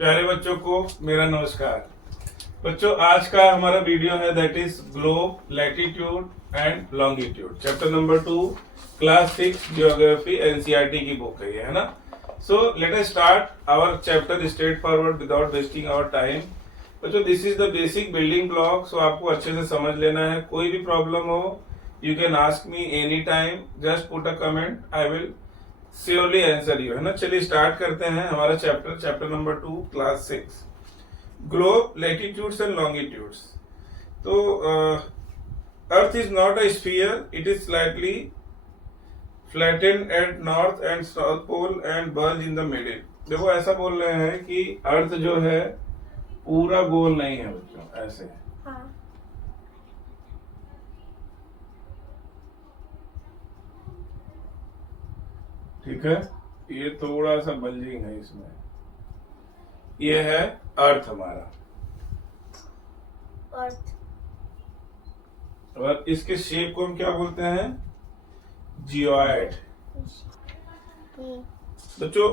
प्यारे बच्चों को मेरा नमस्कार। बच्चों आज का हमारा वीडियो है that is globe, latitude and longitude, chapter number 2, class 6 geography NCERT की बुक है ये, है ना। So let us start our chapter straight forward without wasting our time. बच्चों this is the basic building block, so आपको अच्छे से समझ लेना है। कोई भी प्रॉब्लम हो you can ask me any time, just put a comment, I will surely answer you, है ना। चलिए स्टार्ट करते हैं हमारा chapter number 2 class 6, globe, latitudes and longitudes. तो earth is not a sphere, it is slightly flattened at north and south pole and bulge in the middle. देखो ऐसा बोल रहे हैं कि अर्थ जो है पूरा गोल नहीं है बच्चों, ऐसे है। हाँ। ठीक है, ये थोड़ा सा बल्जिंग है इसमें। ये है अर्थ हमारा, अर्थ। और इसके शेप को हम क्या बोलते हैं? जियोइड। बच्चों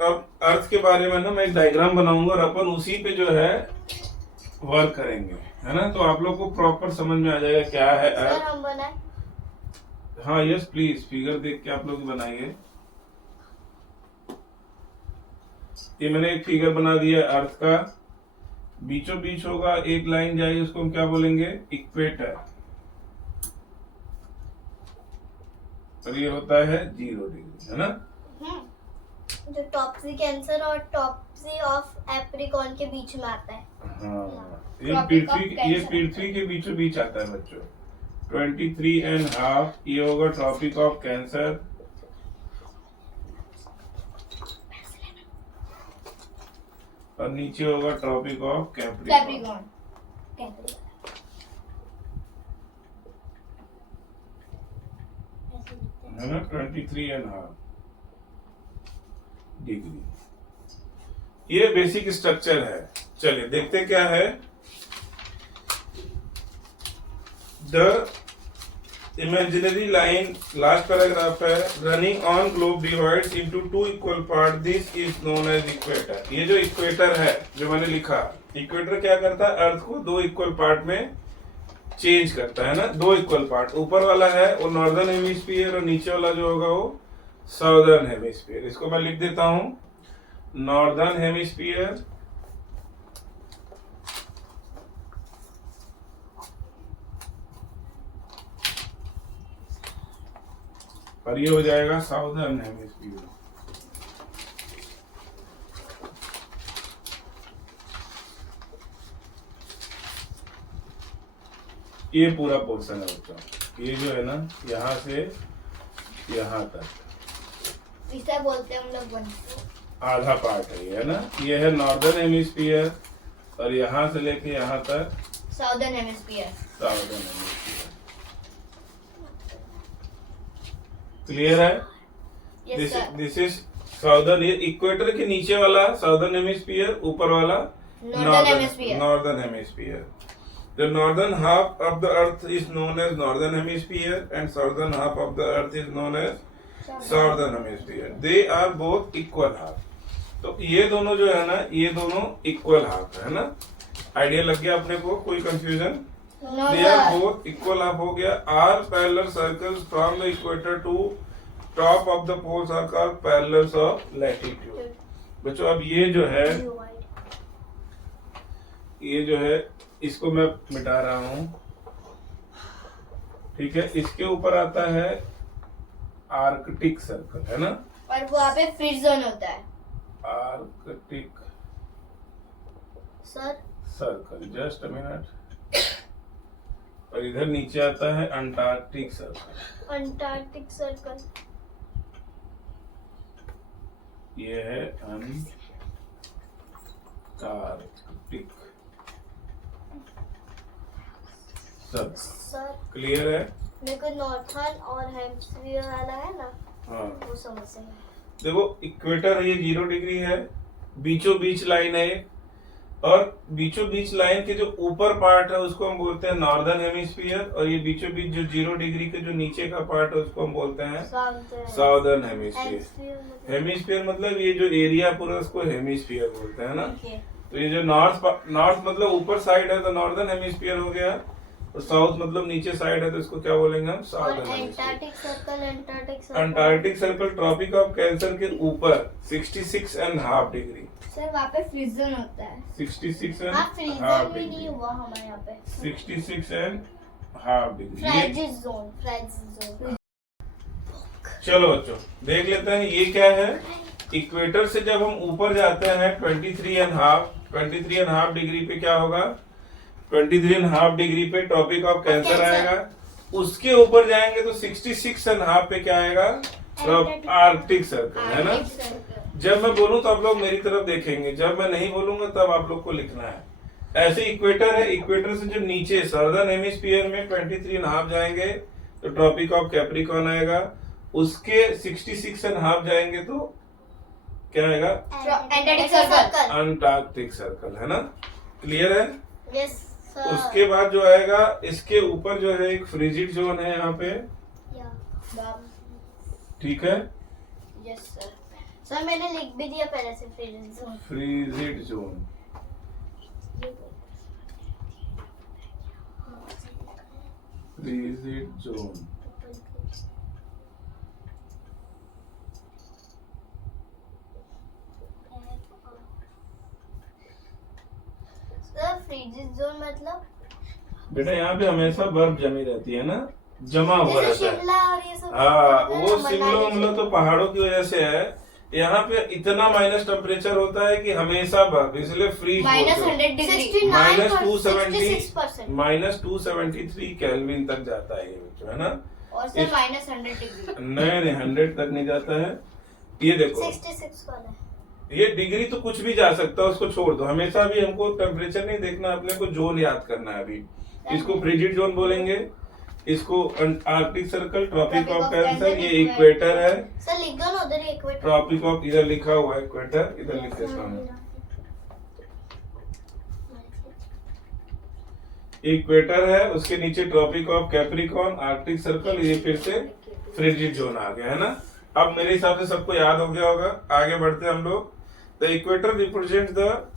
अब अर्थ के बारे में ना मैं एक डायग्राम बनाऊंगा और अपन उसी पे जो है वर्क करेंगे, है ना। तो आप लोग को प्रॉपर समझ में आ जाएगा क्या है अर्थ। सर हम बनाए। हाँ यस प्लीज, फिगर देख के आप लोग बनाइए। ये मैंने एक फिगर बना दिया अर्थ का, बीचों बीच होगा एक लाइन जाएगी, उसको हम क्या बोलेंगे? इक्वेटर। और ये होता है 0 डिग्री, है ना। जो टॉप्सी कैंसर और टॉप्सी ऑफ एप्रिकॉन के बीच में आता है। हाँ, ये Tropic of पृथ्वी के बीचों बीच आता है बच्चों। 23.5 ये होगा ट्रॉपिक ऑफ कैंसर, और नीचे होगा ट्रॉपिक ऑफ कैप्रिकॉर्न, है ना। 23.5 डिग्री। ये बेसिक स्ट्रक्चर है। चलिए देखते क्या है। The imaginary line, last paragraph है, running on globe divides into 2 equal part, this is known as equator. ये जो इक्वेटर है जो मैंने लिखा, इक्वेटर क्या करता है? अर्थ को 2 इक्वल पार्ट में चेंज करता है ना। 2 इक्वल पार्ट, ऊपर वाला है वो नॉर्दर्न हेमिस्फीयर और नीचे वाला जो होगा वो साउदर्न हेमिस्फीयर। इसको मैं लिख देता हूं नॉर्दर्न हेमिस्फीयर और ये हो जाएगा साउदर्न हेमिस्फीयर। ये पूरा पोर्शन है बच्चों, ये जो है ना यहाँ से यहाँ तक इसे बोलते हैं हम लोग आधा पार्ट है ये, है ना। ये है नॉर्दर्न हेमिस्फीयर और यहाँ से लेके यहाँ तक southern hemisphere. Southern hemisphere. Clear है? दिस इज साउदर्न, ये इक्वेटर के नीचे वाला साउदर्न हेमिस्फीयर, ऊपर वाला northern hemisphere. The northern half of the earth is known as northern hemisphere and southern half of the earth is known as southern hemisphere. They are both equal half. तो ये दोनों जो है ना, ये दोनों इक्वल हाफ है ना। आइडिया लग गया अपने को? कोई confusion? They are both equal half हो गया। R parallel circles from the equator to top of the poles are called parallels of latitude. बच्चों अब ये जो है इसको मैं मिटा रहा हूं, ठीक है। इसके ऊपर आता है आर्कटिक सर्कल, है ना। और वहाँ पे फ्री जोन होता है। Arctic circle, just a minute. और इधर नीचे आता है अंटार्कटिक सर्कल। अंटार्कटिक सर्कल ये है अंटार्कटिक। सर क्लियर है? मेरे को नॉर्थर्न और हेमिस्फीयर वाला है ना, हाँ वो समझ से है। देखो इक्वेटर है, ये 0 डिग्री है, बीचों बीच लाइन है, और बीचों बीच लाइन के जो ऊपर पार्ट है उसको हम बोलते हैं नॉर्दर्न हेमिस्फीयर, और ये बीचों बीच जो 0 डिग्री के जो नीचे का पार्ट है उसको हम बोलते हैं साउदर्न हेमिस्फीयर। हेमिस्फीयर मतलब ये जो एरिया पूरा उसको हेमिस्फीयर बोलते हैं ना। तो ये जो नॉर्थ मतलब ऊपर साइड है तो नॉर्दर्न हेमिस्फीयर हो गया, और साउथ मतलब नीचे साइड है तो इसको क्या बोलेंगे हम, southern hemisphere. Antarctic Circle Tropic of Cancer के ऊपर 66.5 डिग्री। सर वहाँ पे फ्रीज जोन होता है। 66.5 फ्रीजर भी नहीं हुआ हमारे यहाँ पे। 66.5 डिग्री। Phrases zone. चलो बच्चों देख लेते हैं ये क्या है। इक्वेटर से जब हम ऊपर जाते हैं 23.5 डिग्री पे क्या होगा, 23.5 डिग्री पे ट्रॉपिक ऑफ कैंसर आएगा। उसके ऊपर जाएंगे तो 66.5 पे क्या आएगा, आर्कटिक सर्कल है ना। जब मैं बोलूं तो आप लोग मेरी तरफ देखेंगे, जब मैं नहीं बोलूंगा तब आप लोग को लिखना है। ऐसे इक्वेटर है, इक्वेटर से जब नीचे सदर्न हेमिस्फीयर में 23.5 जाएंगे तो ट्रॉपिक ऑफ कैप्रिकॉर्न आएगा। उसके 66.5 जाएंगे तो क्या आएगा, अंटार्कटिक सर्कल है ना। क्लियर है? Yes sir. उसके बाद जो आएगा इसके ऊपर जो है एक फ्रिजिड जोन है यहाँ पे, ठीक है। Yes sir. सर मैंने लिख भी दिया पहले से frigid zone. Frigid zone, frigid zone. Sir frigid zone मतलब बेटा यहाँ पे हमेशा बर्फ जमी रहती है ना, जमा हुआ जैसे रहता है। शिमला और ये सब। हाँ वो शिमला तो पहाड़ों की वजह से है। यहाँ पे इतना माइनस टेम्परेचर होता है कि हमेशा बर्फ, इसलिए फ्रीज -100 डिग्री -273 केल्विन तक जाता है ये बच्चों, है ना। और सर -100 डिग्री। नहीं 100 तक नहीं जाता है। ये देखो 66 वाला है। ये डिग्री तो कुछ भी जा सकता है, उसको छोड़ दो। हमेशा भी हमको टेम्परेचर नहीं देखना, अपने को जोन याद करना है। अभी इसको फ्रिजिड जोन बोलेंगे, इसको Arctic Circle, Tropic of Cancer, ये इक्वेटर है। सर लिख दो ना उधर इक्वेटर। ट्रॉपिक ऑफ इधर लिखा हुआ है इक्वेटर, इधर लिख देता हूँ। इक्वेटर है, उसके नीचे Tropic of Capricorn, Arctic Circle, ये फिर से फ्रिजिड जोन आ गया है ना। अब मेरे हिसाब से सबको याद हो गया होगा। आगे बढ़ते हैं हम लोग। द इक्वेटर रिप्रेजेंट द,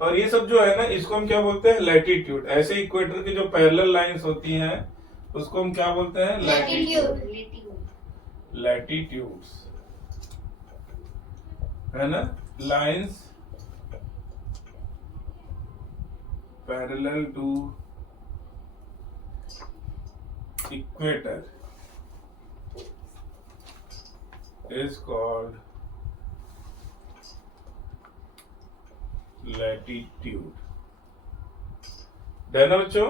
और ये सब जो है ना इसको हम क्या बोलते हैं, लैटिट्यूड। ऐसे इक्वेटर की जो पैरेलल लाइंस होती हैं उसको हम क्या बोलते हैं, लैटिट्यूड्स, है ना। Lines parallel to equator is called latitude। है ना बच्चों?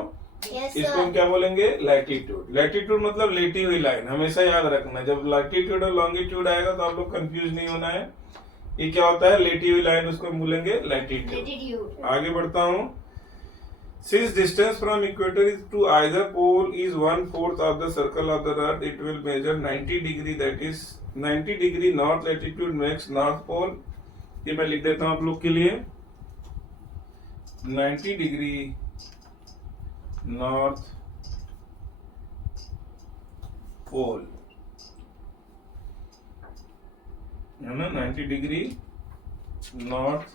यस इसको हम क्या बोलेंगे, लैटिट्यूड। लैटिट्यूड मतलब लेटी हुई लाइन, हमेशा याद रखना। जब लैटिट्यूड और लॉन्गिट्यूड आएगा तो आप लोग कंफ्यूज नहीं होना है। ये क्या होता है, लेटी हुई लाइन, उसको हम बोलेंगे लैटिट्यूड। आगे बढ़ता हूँ। Since distance from equator is to either pole is 1/4 of the circle of the earth, it will measure 90 degree, that is 90 degree north latitude makes North Pole. ये मैं लिख देता हूं आप लोग के लिए, 90 डिग्री नॉर्थ पोल, है ना। 90 डिग्री नॉर्थ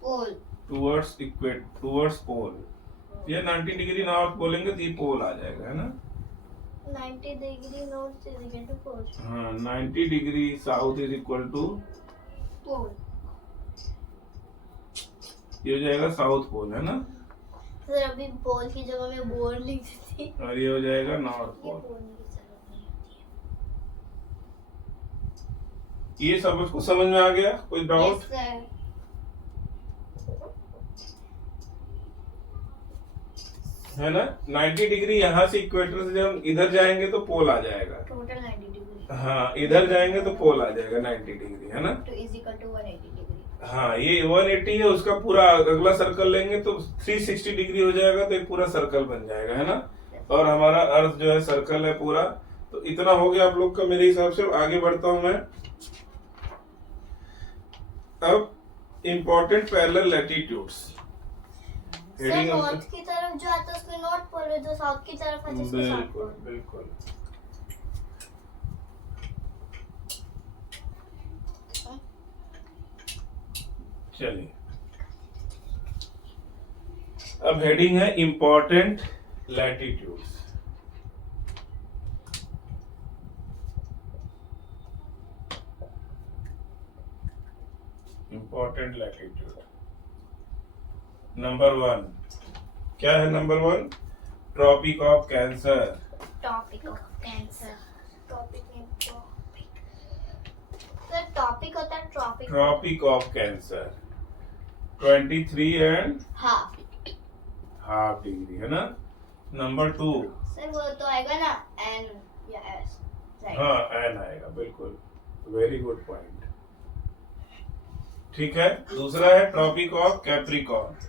पोल टूवर्ड्स पोल। ये 90 डिग्री नॉर्थ बोलेंगे तो ये पोल आ जाएगा, है ना। 90 degree north is equal to pole. हाँ 90 degree south is equal to pole. ये हो जाएगा साउथ पोल, है ना। सर अभी पोल की जगह में बोर लिख दी थी। और ये हो जाएगा नॉर्थ पोल। ये सब उसको समझ में आ गया? कोई डाउट? है ना। 90 डिग्री यहाँ से इक्वेटर से जब हम इधर जाएंगे तो पोल आ जाएगा। Total 90 degree. हाँ इधर जाएंगे तो पोल आ जाएगा 90 डिग्री, है ना। तो इज इक्वल टू 180 डिग्री। हाँ ये 180 है, उसका पूरा अगला सर्कल लेंगे तो 360 डिग्री हो जाएगा, तो एक पूरा सर्कल बन जाएगा, है ना। और हमारा अर्थ जो है सर्कल है पूरा। तो इतना हो गया आप लोग का मेरे हिसाब से। आगे बढ़ता हूं मैं। अब important parallel latitudes, sir heading north की तरफ जो आता है उसमें नॉर्थ पोल, जो साउथ की तरफ आता है उसमें साउथ बिल्कुल पोल। बिल्कुल। चलिए, अब हेडिंग है important latitudes. Important latitude number 1 क्या है? Number 1 Tropic of cancer. Topic of cancer, topic नहीं टॉपिक। सर टॉपिक होता है tropic. Tropic of Cancer 23 and half. Half degree है ना। नंबर 2, सर वो तो आएगा ना एन या एस। हाँ एन आएगा, बिल्कुल, वेरी गुड पॉइंट। ठीक है, दूसरा है ट्रॉपिक ऑफ कैप्रिकॉर्न।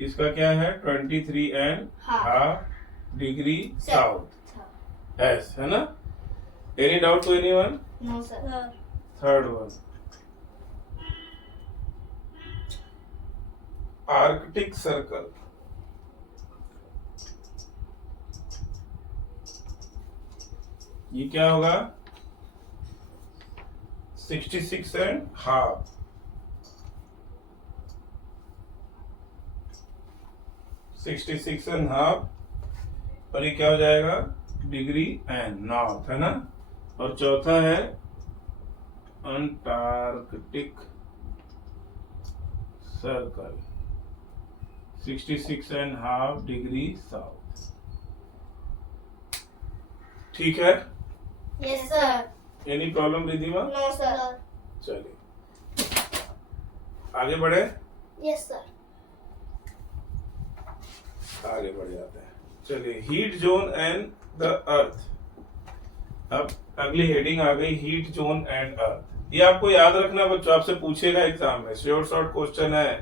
इसका क्या है? 23 and half degree south, S है ना। Any doubt to anyone? No sir. Third one Arctic Circle. ये क्या होगा? 66 एंड हाफ, 66 एंड हाफ, और ये क्या हो जाएगा? डिग्री एंड नॉर्थ है ना। और चौथा है Antarctic Circle, 66 and half degree south. ठीक है, yes sir. Any problem Ridhima? No sir. चलिए आगे बढ़े, यस सर। आगे बढ़ जाते हैं। चलिए, heat zone and the earth. अब अगली हेडिंग आ गई, हीट जोन एंड अर्थ। ये आपको याद रखना बच्चों, आपसे पूछेगा एग्जाम में, शॉर्ट क्वेश्चन है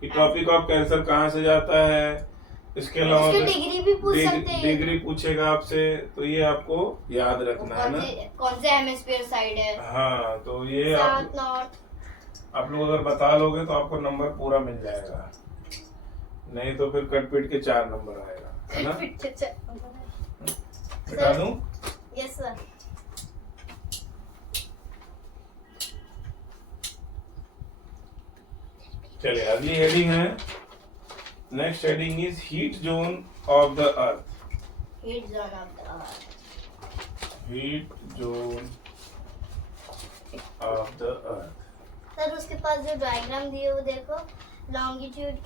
कि ट्रॉपिक ऑफ कैंसर कहाँ से जाता है। इसके अलावा डिग्री भी पूछ सकते हैं। डिग्री पूछेगा आपसे, तो ये आपको याद रखना है ना। कौन से हेमिस्फीयर साइड है? हाँ, तो ये साउथ नॉर्थ। आप लोग अगर बता लोगे तो आपको नंबर पूरा मिल जाएगा, नहीं तो फिर कट पीट के 4 नंबर आएगा, है ना। बता दूं? Yes sir. चलिए अगली हेडिंग है, next heading is heat zone of the earth. Heat zone of the earth. Heat zone of the earth. Sir उसके पास जो डायग्राम दिए वो देखो, लॉन्गिट्यूड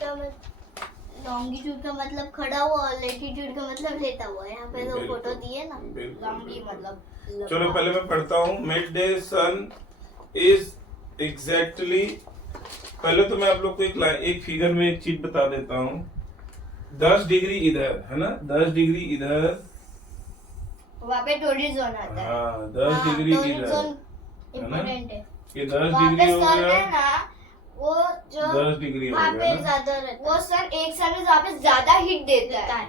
का मतलब खड़ा हुआ और लेटीट्यूड का मतलब लेटा हुआ। यहाँ पे दो फोटो दिए ना, लॉन्गी मतलब। चलो पहले मैं पढ़ता हूँ। Midday sun is exactly, पहले तो मैं आप लोग को एक फिगर में एक चीज बता देता हूँ। 10 डिग्री इधर है ना, 10 डिग्री इधर, वहाँ पे टोरिड जोन आता है। हाँ 10 डिग्री इधर इम्पोर्टेंट है। ये 10 वहाँ डिग्री पे हो सन गया, है ना, वो जो 10 डिग्री हो वहाँ गया पे ना। ज्यादा रहता है। वो सन एक सन में वहाँ पे ज्यादा हीट देता है।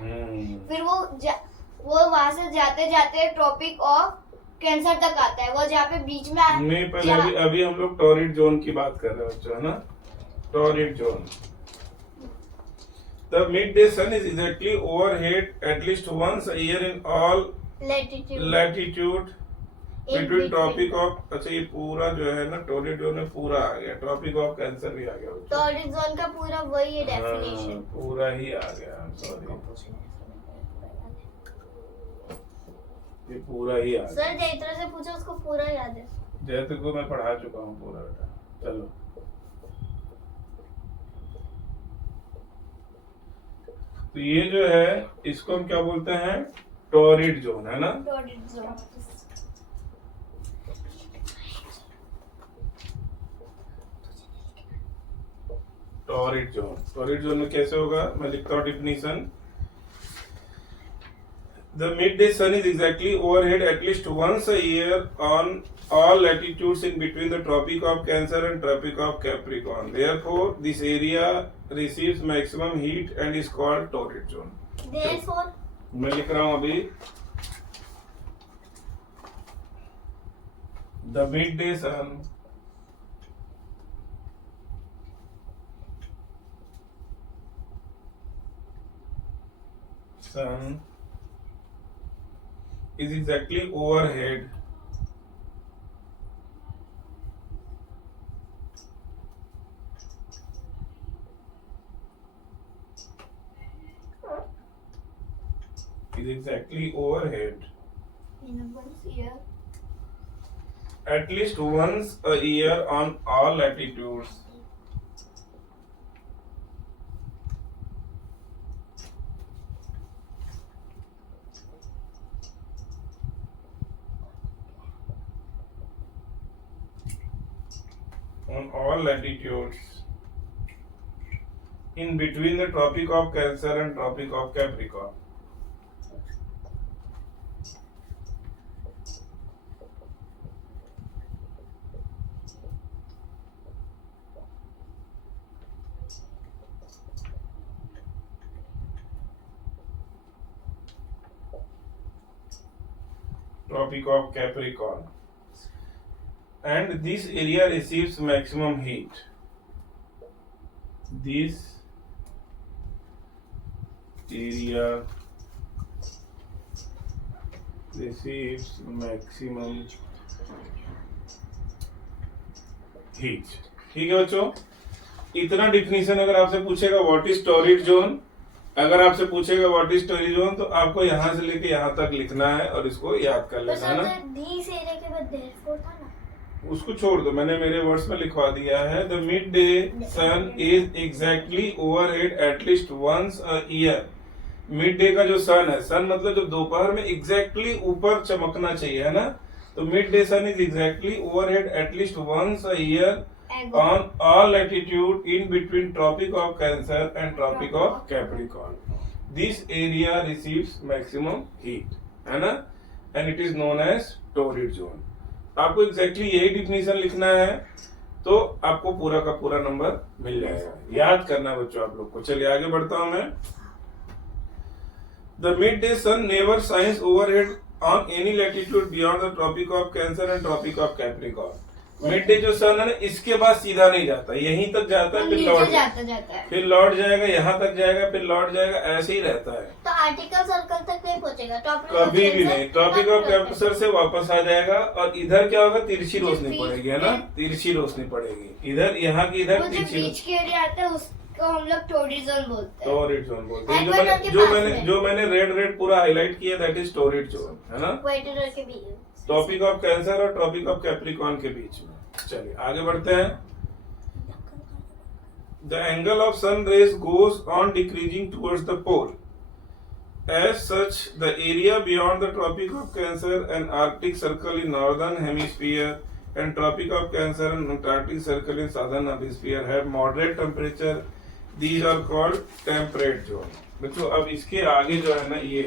फिर वो वहाँ से जाते जाते ट्रॉपिक ऑफ कैंसर तक आता है, वो जहाँ पे बीच में नहीं, पहले अभी हम लोग टॉरिड जोन की बात कर रहे हैं बच्चों, है ना। Torrid zone, the midday sun is exactly overhead at least once a year in all latitude between Tropic of, अच्छा ये पूरा जो है ना टॉरिड जोन में पूरा आ गया, ट्रॉपिक ऑफ कैंसर भी आ गया बच्चों। टॉरिड जोन का पूरा वही है हाँ, डेफिनेशन। पूरा ही आ गया, सॉरी ये पूरा ही आ गया। सर जयत्र से पूछो, उसको पूरा याद है। जैसे को मैं पढ़ा चुका हूँ पूरा बेटा। चलो तो ये जो है इसको हम क्या बोलते हैं? टॉरिड जोन, है ना। Torrid zone. टॉरिड जोन में कैसे होगा? मैं लिखता हूँ definition. The midday sun is exactly overhead at least once a year on all latitudes in between the Tropic of Cancer and Tropic of Capricorn. Therefore, this area receives maximum heat and is called torrid zone. Therefore, मैं लिख रहा हूँ अभी, the midday sun sun is exactly overhead In a year. at least once a year on all latitudes. On all latitudes in between the Tropic of Cancer and Tropic of Capricorn. Tropic of Capricorn. And this area receives maximum heat. This area receives maximum heat. ठीक है बच्चों, इतना definition अगर आपसे पूछेगा what is torrid zone, अगर आपसे पूछेगा व्हाट इज टॉरिड जोन तो आपको यहाँ से लेके यहाँ तक लिखना है और इसको याद कर लेना है ना। दिस एरिया के बाद देयरफॉर था ना, उसको छोड़ दो, मैंने मेरे वर्ड्स में लिखवा दिया है। The midday sun is exactly overhead at least once a year. Midday का जो सन है, सन मतलब जब दोपहर में एग्जैक्टली ऊपर चमकना चाहिए, है ना, तो midday sun is exactly overhead at least once a year on all latitude in between Tropic of Cancer and Tropic of Capricorn. This area receives maximum heat, है ना, and it is known as torrid zone. आपको exactly यही definition लिखना है तो आपको पूरा का पूरा नंबर मिल जाएगा। याद करना बच्चों आप लोग को। चलिए आगे बढ़ता हूं मैं। The midday sun never shines overhead on any latitude beyond the Tropic of Cancer and Tropic of Capricorn. Mid day जो सन है ना, इसके बाद सीधा नहीं जाता, यहीं तक जाता है, फिर लौट जाता है, फिर लौट जाएगा, यहाँ तक जाएगा, फिर लौट जाएगा, ऐसे ही रहता है। तो आर्टिकल सर्कल तक नहीं पहुँचेगा, कभी भी नहीं। ट्रॉपिक ऑफ कैंसर से वापस आ जाएगा और इधर क्या होगा, तिरछी रोशनी पड़ेगी, है ना, तिरछी रोशनी पड़ेगी इधर, यहाँ की इधर तिरछी। बीच के एरिया आता है उसको हम लोग टोरिड जोन बोलते हैं। टोरिड जोन बोलते हैं। जो मैंने रेड पूरा हाईलाइट किया, दैट इज टोरिड जोन, है ना, इक्वेटर के बीच, ट्रॉपिक ऑफ कैंसर और ट्रॉपिक ऑफ कैप्रिकॉर्न के बीच में। चलिए आगे बढ़ते हैं। The angle of sun rays goes on decreasing towards the pole. As such, the area beyond the Tropic of Cancer and Arctic Circle in northern hemisphere and Tropic of Cancer and Antarctic Circle in southern hemisphere have moderate temperature. These are called temperate zone. बच्चों अब इसके आगे जो है ना, ये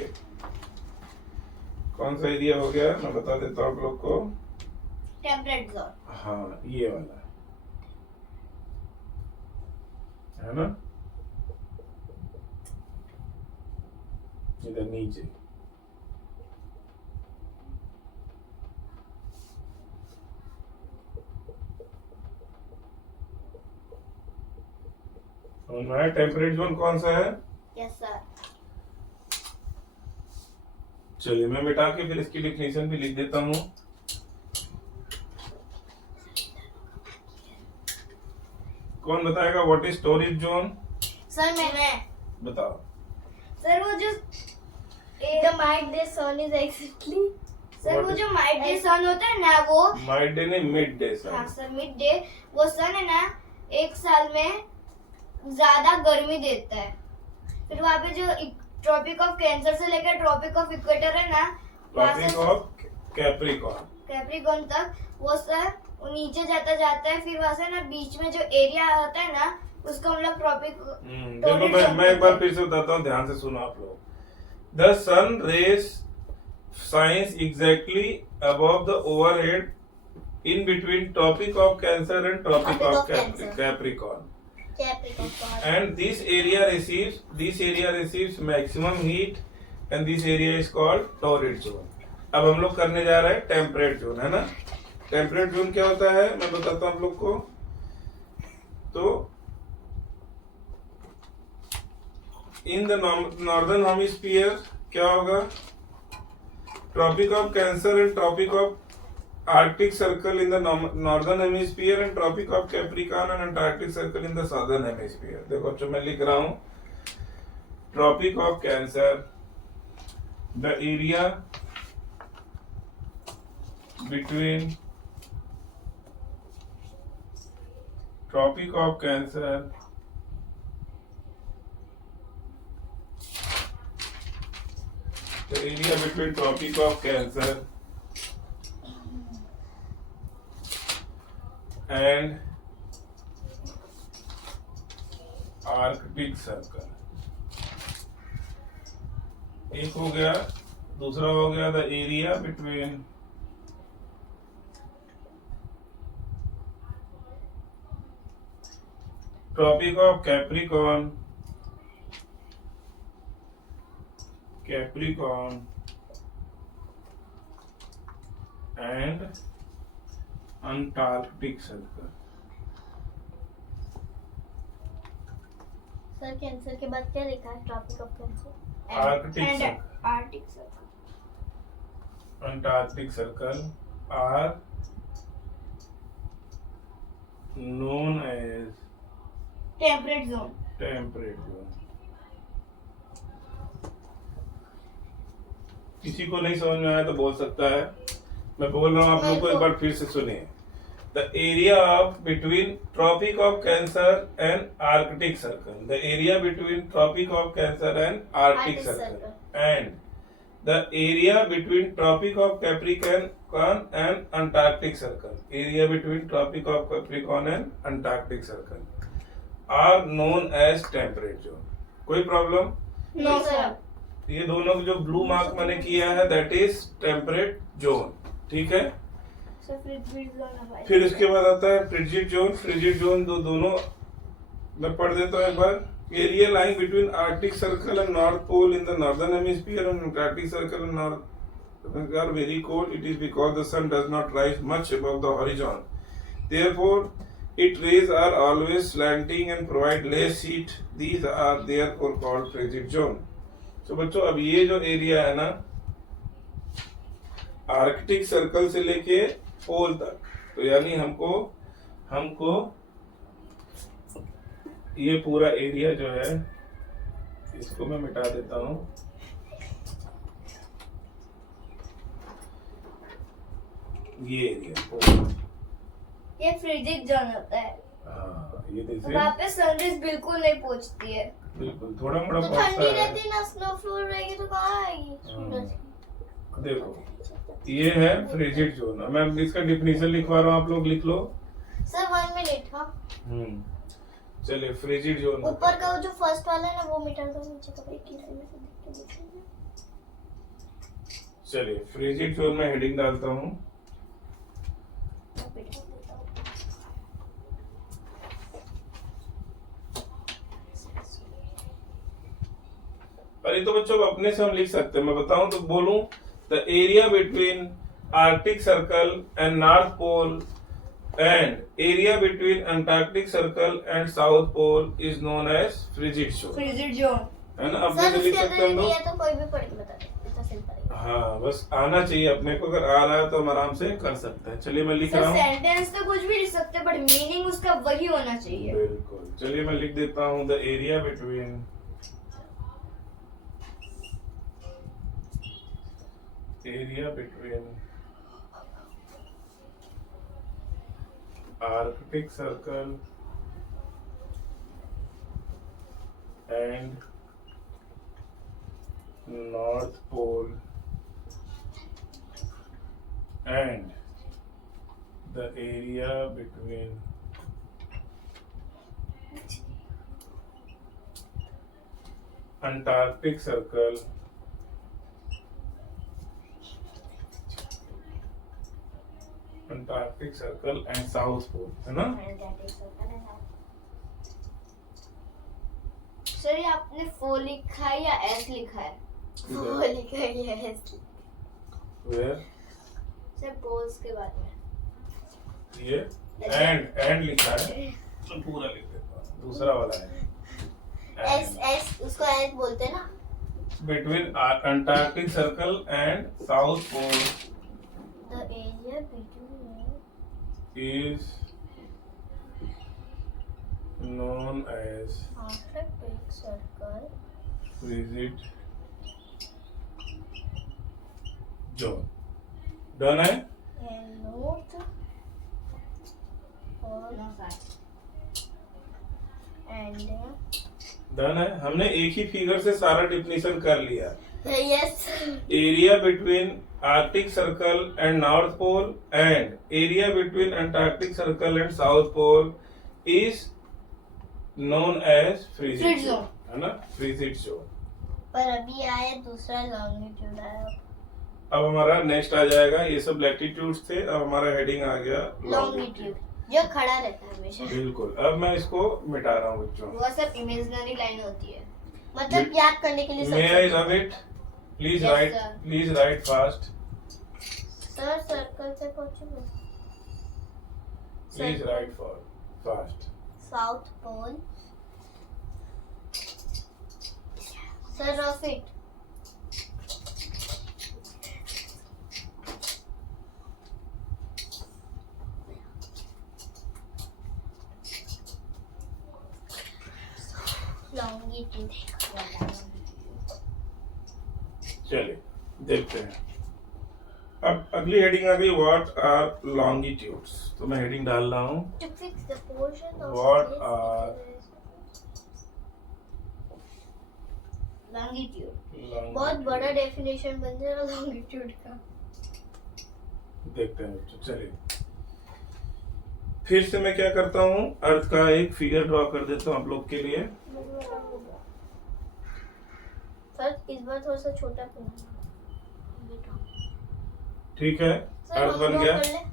कौन सा एरिया हो गया, मैं बता देता हूँ आप लोग को। टेम्परेट जोन, हाँ ये वाला है ना, इधर नीचे। टेम्परेट जोन कौन सा है? Yes sir. चलिए मैं मिटा के फिर इसकी डिफिनेशन भी लिख देता हूँ। कौन बताएगा what is torrid zone? Sir मैं बताओ। सर वो जो the midday sun is exactly, sir वो जो माइड डे सन होता है ना, वो माइड डे नहीं, मिड डे सन। हाँ सर, मिड डे वो सन है ना, एक साल में ज्यादा गर्मी देता है। फिर वहाँ पे जो ट्रॉपिक ऑफ कैंसर से लेकर ट्रॉपिक ऑफ इक्वेटर है ना, ट्रॉपिक ऑफ कैप्रिकॉर्न तक वो सर वो नीचे जाता है, फिर वहाँ से ना बीच में जो एरिया होता है ना, उसको हम लोग ट्रॉपिक। देखो मैं एक बार फिर से बताता हूँ, ध्यान से सुनो आप लोग। The sun rays shines exactly above the overhead in between Tropic of Cancer and Tropic of Capricorn, and this area receives maximum heat and this area is called torrid zone. अब हम लोग करने जा रहे हैं टेम्परेट जोन, है ना। Temperate zone क्या होता है मैं बताता हूँ आप लोग को। तो इन द नॉर्दर्न हेमिस्फीयर क्या होगा? Tropic of Cancer and Tropic of Arctic Circle in the northern hemisphere and Tropic of Capricorn and Antarctic Circle in the southern hemisphere. देखो बच्चों मैं लिख रहा हूं, Tropic of Cancer, the area between Tropic of Cancer the area between Tropic of Cancer and Arctic Circle। एक हो गया, दूसरा हो गया the area between Tropic of Capricorn and Antarctic Circle। Sir Cancer के बाद क्या लिखा है? Tropic of Cancer, Arctic Circle, Antarctic Circle are known as temperate zone. temperate zone। किसी को नहीं समझ में आया तो बोल सकता है, मैं बोल रहा हूँ आप लोग को एक बार फिर से सुनिए। The area of between Tropic of Cancer and Arctic Circle, the area between Tropic of Cancer and Arctic circle and the area between Tropic of Capricorn and Antarctic Circle, area between Tropic of Capricorn and Antarctic Circle are known as temperate zone. कोई problem? No sir. ये दोनों जो blue mark मैंने किया है that is temperate zone, ठीक है। फिर इसके बाद आता है फ्रिजिड जोन। फ्रिजिड जोन दोनों मैं पढ़ देता हूँ एक बार। Area lying between Arctic circle and north pole in the northern hemisphere and Antarctic circle and north are very cold. It is because the sun does not rise much above the horizon, therefore its rays are always slanting and provide less heat. These are therefore called frigid zone। तो बच्चों अब ये जो area है ना Arctic circle से लेके पोल तक, तो यानी हमको ये पूरा एरिया जो है इसको मैं मिटा देता हूं। ये एरिया ये फ्रिजिड जोन होता है। ये देखिए वहाँ पे सनराइज बिल्कुल नहीं पहुँचती है। बिल्कुल थोड़ा मोड़ा तो पहुंचता ठंडी है। रहती ना, स्नोफॉल रहेगी तो कहाँ आएगी सूरज? देखो ये है फ्रिजिड जोन। मैं इसका डिफिनेशन लिखवा रहा हूँ, आप लोग लिख लो। Sir 1 minute. हाँ चलिए फ्रिजिड जोन ऊपर का वो जो फर्स्ट वाला है ना वो मिटा दो, नीचे का एक किसी में से देख के देखिए। चलिए फ्रिजिड जोन में हेडिंग डालता हूँ। अरे तो बच्चों अपने से हम लिख सकते हैं, मैं बताऊं तो बोलूं the area between Arctic circle and north Pole and area between Antarctic circle and south Pole is known as frigid zone. Frigid zone है ना, अपने सर से लिख उसके सकते हैं हम अंदर लोग। नहीं है तो कोई भी पढ़ के बता दे, इतना सिंपल है। हाँ बस आना चाहिए अपने को, अगर आ रहा है तो हम आराम से कर सकते हैं। चलिए मैं लिख रहा सर हूँ। सेंटेंस तो कुछ भी लिख सकते हैं, बट मीनिंग उसका वही होना चाहिए। बिल्कुल, चलिए मैं लिख देता हूँ the area between Arctic Circle and North Pole and the area between Antarctic Circle and South Pole, है ना? सर ये आपने 4 लिखा है या S लिखा है? वो लिखा है ये Where? सर पोल्स के बारे में। ये एंड लिखा है तो पूरा लिख देता हूँ। दूसरा वाला है एस एस उसको एस बोलते हैं ना. between Antarctic Circle and South Pole The area between is known as Arctic Circle visit zone. Done है? and North Pole and done है. हमने एक ही फिगर से सारा डिफिनेशन कर लिया. yes. Area between Arctic circle and north Pole and area between Antarctic circle and south Pole is known as frigid Freeze zone. zone. है ना? Frigid zone. पर अभी आया दूसरा लॉन्गिट्यूड आया. अब हमारा नेक्स्ट आ जाएगा. ये सब लैटिट्यूड्स थे. अब हमारा हेडिंग आ गया लॉन्गिट्यूड जो खड़ा रहता है हमेशा. बिल्कुल. अब मैं इसको मिटा रहा हूँ बच्चों. वो सब इमेजिनरी लाइन होती है. मतलब याद करने के लिए मे I sub. Rub it? Please Yes, write. sir. Please write fast. Sir circle पे पहुंचो. Please write fast. South Pole. Sir rough it. Longitude. चलिए देखते हैं. अब अगली हेडिंग आ गई. What are longitudes. तो मैं हेडिंग डाल रहा हूँ. To fix the portion of What this are longitude. बहुत बड़ा डेफिनेशन बन जाएगा लॉन्गिट्यूड का. देखते हैं बच्चों. चलिए फिर से मैं क्या करता हूँ, अर्थ का एक फिगर ड्रॉ कर देता हूँ आप लोग के लिए. सर इस बार थोड़ा सा छोटा करना. ठीक है. सर अर्थ हम बन draw गया. कर लें?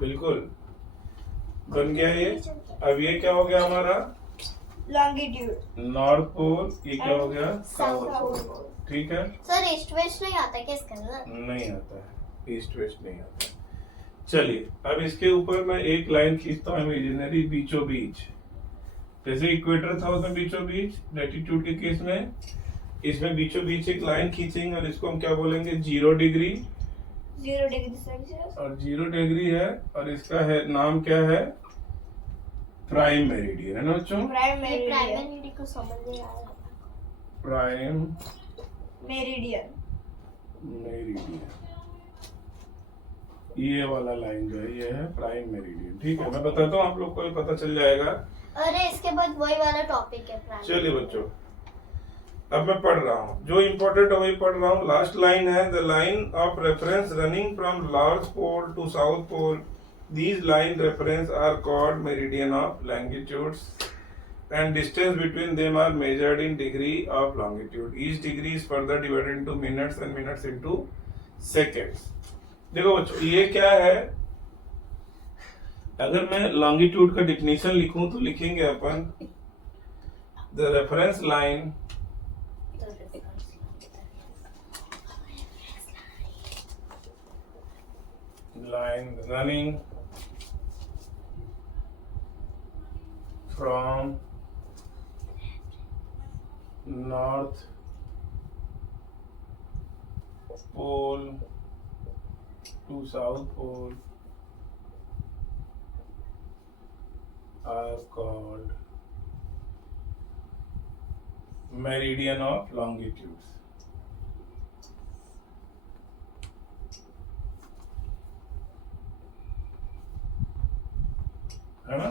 बिल्कुल बन गया ये. अब ये क्या हो गया हमारा? लॉन्गिट्यूड. North Pole. ये क्या हो गया? South South pole. पोल. ठीक है. सर ईस्ट वेस्ट नहीं आता क्या इसके अंदर? नहीं आता है. ईस्ट वेस्ट नहीं आता है. चलिए अब इसके ऊपर मैं एक लाइन खींचता हूँ इमेजिनरी बीचों बीच. जैसे इक्वेटर था उसमें बीचों बीच, लैटिट्यूड के केस में इसमें बीचों बीच एक लाइन खींचेंगे और इसको हम क्या बोलेंगे? 0 डिग्री. 0 degree Celsius. और 0 डिग्री है और इसका है नाम क्या है? Prime meridian. है ना बच्चों? प्राइम ये मेरिडियन. प्राइमरी को समझ नहीं आ रहा. Prime meridian. मेरिडियन. ये वाला लाइन जो है ये है प्राइम मेरिडियन. ठीक है. मैं बताता हूँ आप लोग को पता चल जाएगा. अरे इसके बाद वही वाला टॉपिक है प्राइमरी. चलिए बच्चों अब मैं पढ़ रहा हूँ. जो इम्पोर्टेंट है वही पढ़ रहा हूँ. लास्ट लाइन है the line of reference running from North Pole to South Pole. These line reference are called meridian of longitudes and distance between them are measured in degree of longitude. Each degree is further divided into minutes and minutes into seconds. देखो बच्चों ये क्या है? अगर मैं longitude का definition लिखूं तो लिखेंगे अपन the reference line running from north pole to south pole are called meridian of longitudes. है ना?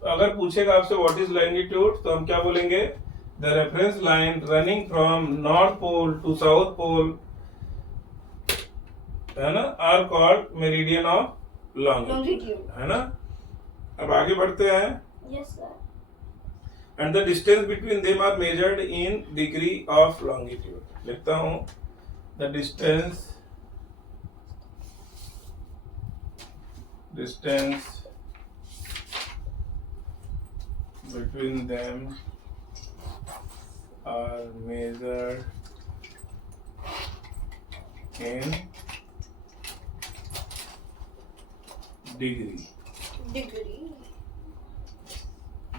तो अगर पूछेगा आपसे व्हाट इज लॉन्गिट्यूड तो हम क्या बोलेंगे? The reference line running from North Pole to South Pole है ना are called meridian of longitude. है ना? अब आगे बढ़ते हैं. Yes sir. And the distance between them are measured in degree of longitude. लिखता हूं the distance between them are measured in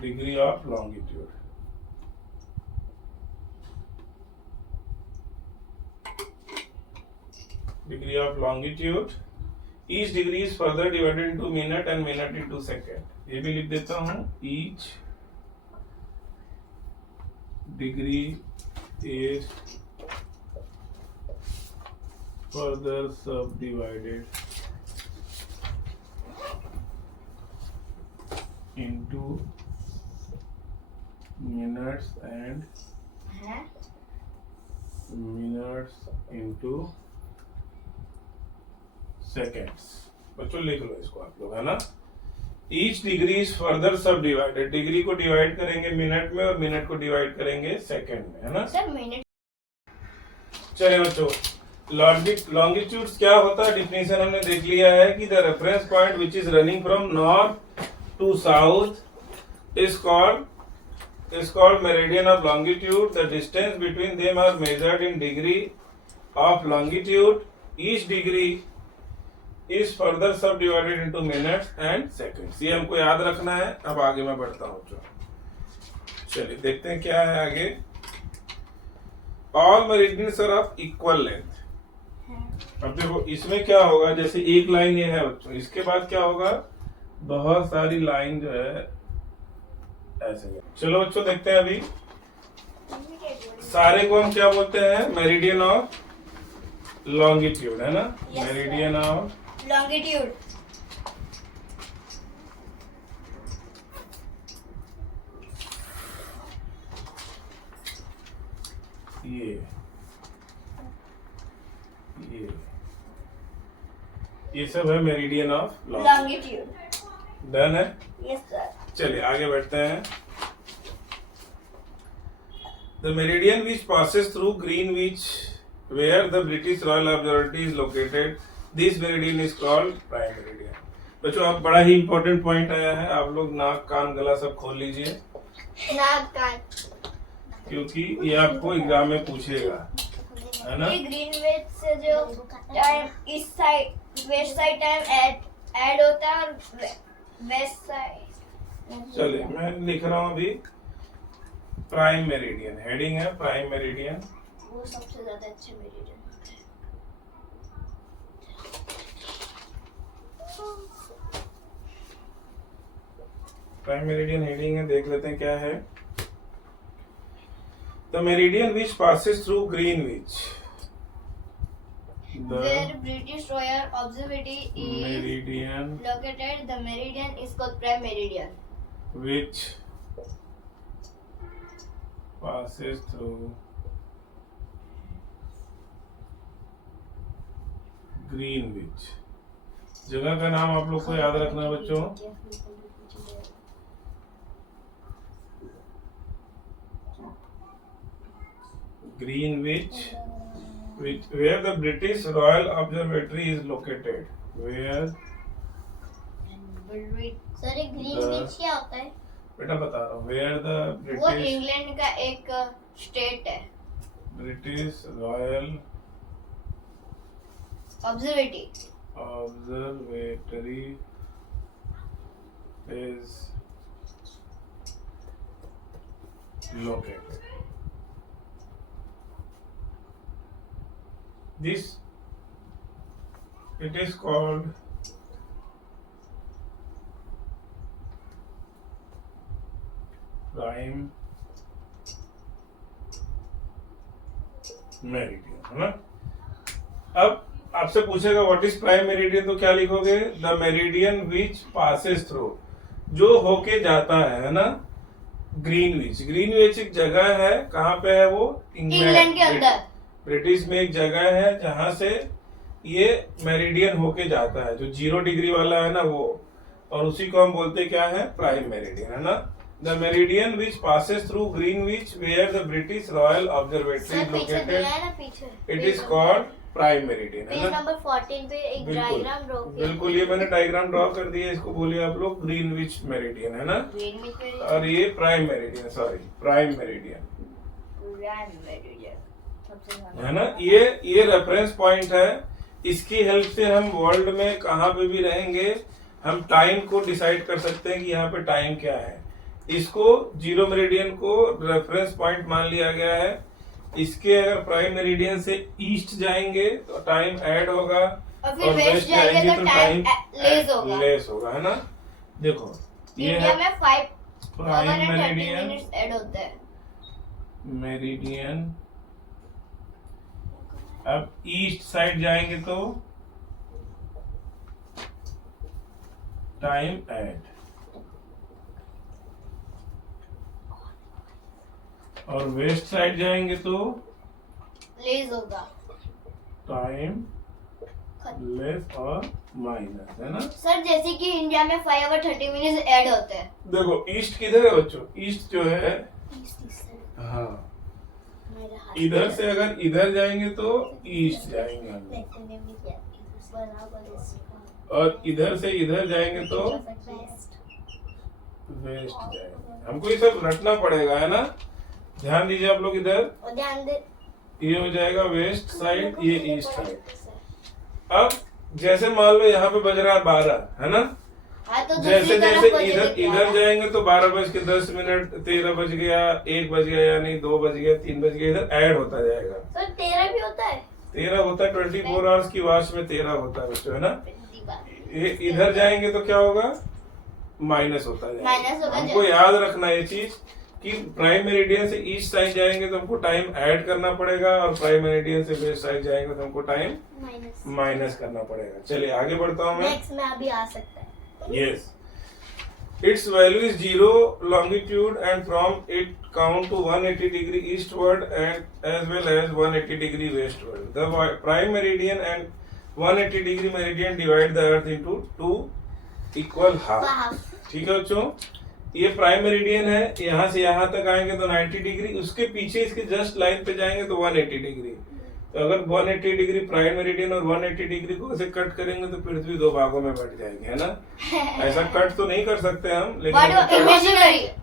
degree of longitude. Degree of longitude, each degree is further divided into minute and minute into second. ये भी लिख देता हूं, each degree is further सब divided into minutes and है minutes into seconds। बच्चों लिख लो इसको आप लोग, है ना। ईच डिग्री इज फर्दर सब डिवाइडेड, डिग्री को डिवाइड करेंगे मिनट में और मिनट को डिवाइड करेंगे सेकंड में, है ना। Sir minute. चलिए बच्चों, लॉन्गिट्यूड्स क्या होता है, डिफिनेशन हमने देख लिया है कि the reference point which is running from north to south is called meridian of longitude. The distance between them are measured in degree of longitude. Each degree is further subdivided into minutes and seconds। ये हमको याद रखना है। अब आगे मैं बढ़ता हूँ, चलिए देखते हैं क्या है आगे। All meridians are of equal length। अब देखो इसमें क्या होगा, जैसे एक लाइन ये है बच्चों, इसके बाद क्या होगा, बहुत सारी लाइन जो है ऐसे। चलो बच्चों देखते हैं अभी, सारे को हम क्या बोलते हैं, मेरिडियन ऑफ लॉन्गिट्यूड, है ना। Meridian of longitude. ये सब है मेरिडियन ऑफ लॉन्गिट्यूड। डन है। Yes sir. चलिए आगे बढ़ते हैं। The meridian which passes through Greenwich where the British Royal Observatory is located, this meridian is called prime meridian. बच्चों आप बड़ा ही इंपॉर्टेंट पॉइंट आया है, आप लोग नाक कान गला सब खोल लीजिए, नाक कान, क्योंकि ये आपको एग्जाम में पूछेगा, है ना। ग्रीनविच से जो टाइम इस side west side time add होता है और वेस्ट साइड। चलिए मैं लिख रहा हूँ अभी प्राइम मेरिडियन, हेडिंग है प्राइम मेरिडियन। वो सबसे ज्यादा अच्छे मेरिडियन होते हैं। प्राइम मेरिडियन हेडिंग है, देख लेते हैं क्या है। The meridian which passes through Greenwich, Where British Royal Observatory is meridian located, the meridian is called prime meridian. which passes through Greenwich. जगह का नाम आप लोग को याद रखना है बच्चों, Greenwich where the British Royal Observatory is located, where sir ये ग्रीनविच क्या होता है? बेटा बता रहा हूँ, where the वो British इंग्लैंड का एक स्टेट है। British Royal observatory is located। This it is called prime meridian, है ना। अब आपसे पूछेगा व्हाट इज प्राइम मेरिडियन, तो क्या लिखोगे, the meridian which passes through, जो होके जाता है ना। ग्रीनविच, ग्रीनविच एक जगह है, कहाँ पे है वो, इंग्लैंड के अंदर। ब्रिटिश में एक जगह है जहां से ये मेरिडियन होके जाता है, जो 0 डिग्री वाला है ना वो, और उसी को हम बोलते क्या है, प्राइम मेरिडियन, है ना। The meridian which passes through Greenwich where the British Royal Observatory is पीछे दिया है ना, लोकेटेड, पीछे it is called prime meridian, है पेज ना। नंबर 14 पे एक बिल्कुल डायग्राम ड्रॉ किया। बिल्कुल, ये मैंने डायग्राम ड्रॉ कर दिया, इसको बोलिए आप लोग ग्रीनविच मेरिडियन, है ना। ग्रीनविच मेरिडियन, और ये prime meridian, sorry prime meridian, prime meridian सबसे ज्यादा है ना। ये रेफरेंस पॉइंट है, इसकी हेल्प से हम वर्ल्ड में कहाँ पे भी रहेंगे, हम टाइम को डिसाइड कर सकते हैं कि यहाँ पे टाइम क्या है। इसको 0 मेरिडियन को रेफरेंस पॉइंट मान लिया गया है, इसके अगर प्राइम मेरिडियन से ईस्ट जाएंगे तो टाइम ऐड होगा, और फिर वेस्ट जाएंगे तो टाइम लेस होगा। लेस होगा, है ना। देखो ये इंडिया है में 5 prime our and 30 meridian, minutes add होते हैं। मेरिडियन। अब ईस्ट साइड जाएंगे तो टाइम ऐड, और वेस्ट साइड जाएंगे तो लेस होगा। टाइम लेस और माइनस, है ना। सर जैसे कि इंडिया में 5 आवर 30 मिनट्स ऐड होते हैं। देखो ईस्ट किधर है बच्चों? ईस्ट जो है, हाँ, इधर से अगर इधर जाएंगे तो ईस्ट जाएंगे हम, और इधर से इधर जाएंगे तो वेस्ट जाएंगे। हमको ये सब रटना पड़ेगा, है ना। ध्यान दीजिए आप लोग, इधर और ध्यान दे, ये हो जाएगा वेस्ट साइड, ये ईस्ट साइड। अब जैसे मान लो यहाँ पे बज रहा है 12, है ना। हाँ तो जैसे दूसरी तरफ जैसे बजेगा इधर क्या? इधर जाएंगे तो 12:10, 13 बज गया, 1 बज गया, यानी 2 बज गया, 3 बज गया, इधर ऐड होता जाएगा। सर 13 भी होता है? 13 होता है, 24 आवर्स की वाच में 13 होता है बच्चों, है ना। इधर जाएंगे तो क्या होगा? माइनस होता माइनस जाएगा। होगा। हमको याद रखना ये चीज कि प्राइम मेरिडियन से ईस्ट साइड जाएंगे तो हमको टाइम ऐड करना पड़ेगा, और प्राइम मेरिडियन से वेस्ट साइड जाएंगे तो हमको टाइम माइनस माइनस करना पड़ेगा। चलिए आगे बढ़ता हूँ मैं। नेक्स्ट में अभी आ सकता है। Yes. Its value is 0 longitude, and from it count to 180 degree eastward and as well as 180 degree westward. The prime meridian and 180 degree meridian divide the earth into two equal half. ठीक है बच्चों, ये prime meridian है, यहाँ से यहाँ तक आएंगे तो 90 डिग्री, उसके पीछे इसके जस्ट लाइन पे जाएंगे तो 180 डिग्री। तो अगर 180 डिग्री प्राइम मेरिडियन और 180 डिग्री को ऐसे कट करेंगे तो पृथ्वी 2 भागों में बट जाएगी, है ना। ऐसा कट तो नहीं कर सकते हम, लेकिन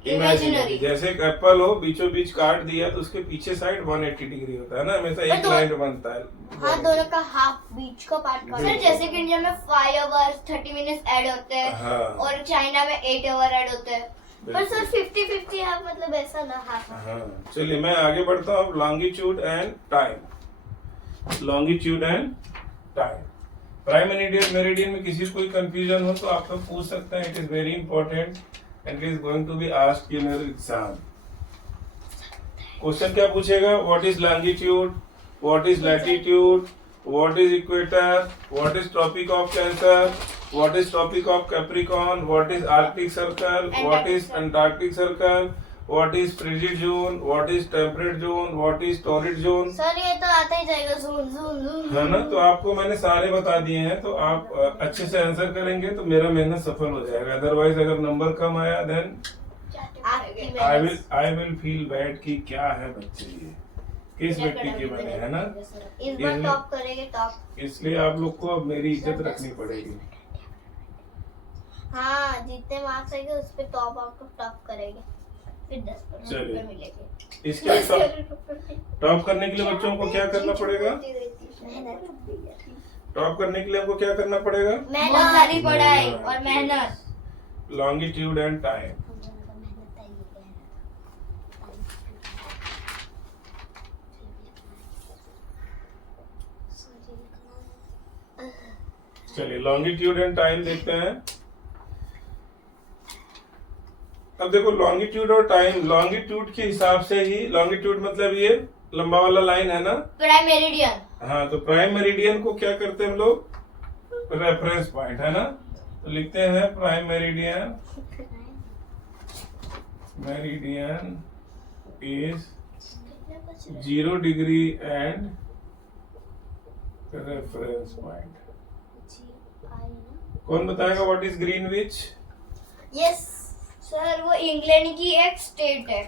इमेजिनरी, जैसे एक एप्पल हो, बीचों बीच काट दिया तो उसके पीछे साइड 180 डिग्री होता है ना, हमेशा एक लाइन बनता है। हाँ, दोनों का हाफ बीच का पार्ट का। सर जैसे कि इंडिया में 5 आवर्स 30 मिनट्स ऐड होते हैं, हाँ। और चाइना में 8 आवर ऐड होते हैं। पर सर 50-50 है, मतलब ऐसा ना हाफ। हाँ, चलिए मैं आगे बढ़ता हूँ। Longitude and time, longitude and time. Prime meridian में किसी को कोई कंफ्यूजन हो तो आप लोग पूछ सकते हैं। It is very important and it is going to be asked in your exam. Question क्या पूछेगा? What is longitude, what is latitude, what is equator, what is tropic of Cancer, what is tropic of Capricorn, what is Arctic Circle, what is Antarctic Circle, what is frigid zone, what is temperate zone, what is torrid zone. Sir ये तो आता ही जाएगा, जून जून जून, है ना। तो आपको मैंने सारे बता दिए हैं, तो आप अच्छे से आंसर करेंगे तो मेरा मेहनत सफल हो जाएगा। अदरवाइज अगर नंबर कम आया देन आपकी आई विल फील बैड कि क्या है बच्चे ये किस मिट्टी के बने, है ना। इस बार टॉप करेंगे, टॉप। इसलिए आप लोग को अब मेरी इज्जत रखनी पड़ेगी। हाँ, जितने मार्क्स आएंगे उस पे टॉप आपको टॉप करेंगे, फिर 10% चलिए। मिलेंगे। इसके टॉप करने के लिए बच्चों को क्या करना पड़ेगा? टॉप करने के लिए हमको क्या करना पड़ेगा? बहुत सारी पढ़ाई और मेहनत। Longitude and time. चलिए लॉन्गिट्यूड एंड टाइम देखते हैं। अब देखो लॉन्गिट्यूड और टाइम, लॉन्गिट्यूड के हिसाब से ही, लॉन्गिट्यूड मतलब ये लंबा वाला लाइन है ना, प्राइम मेरिडियन। हाँ, तो प्राइम मेरिडियन को क्या करते हैं हम लोग? रेफरेंस पॉइंट, है ना। तो लिखते हैं prime meridian, meridian is 0 degree and reference point. कौन बताएगा what is Greenwich? Yes sir वो इंग्लैंड की एक स्टेट है।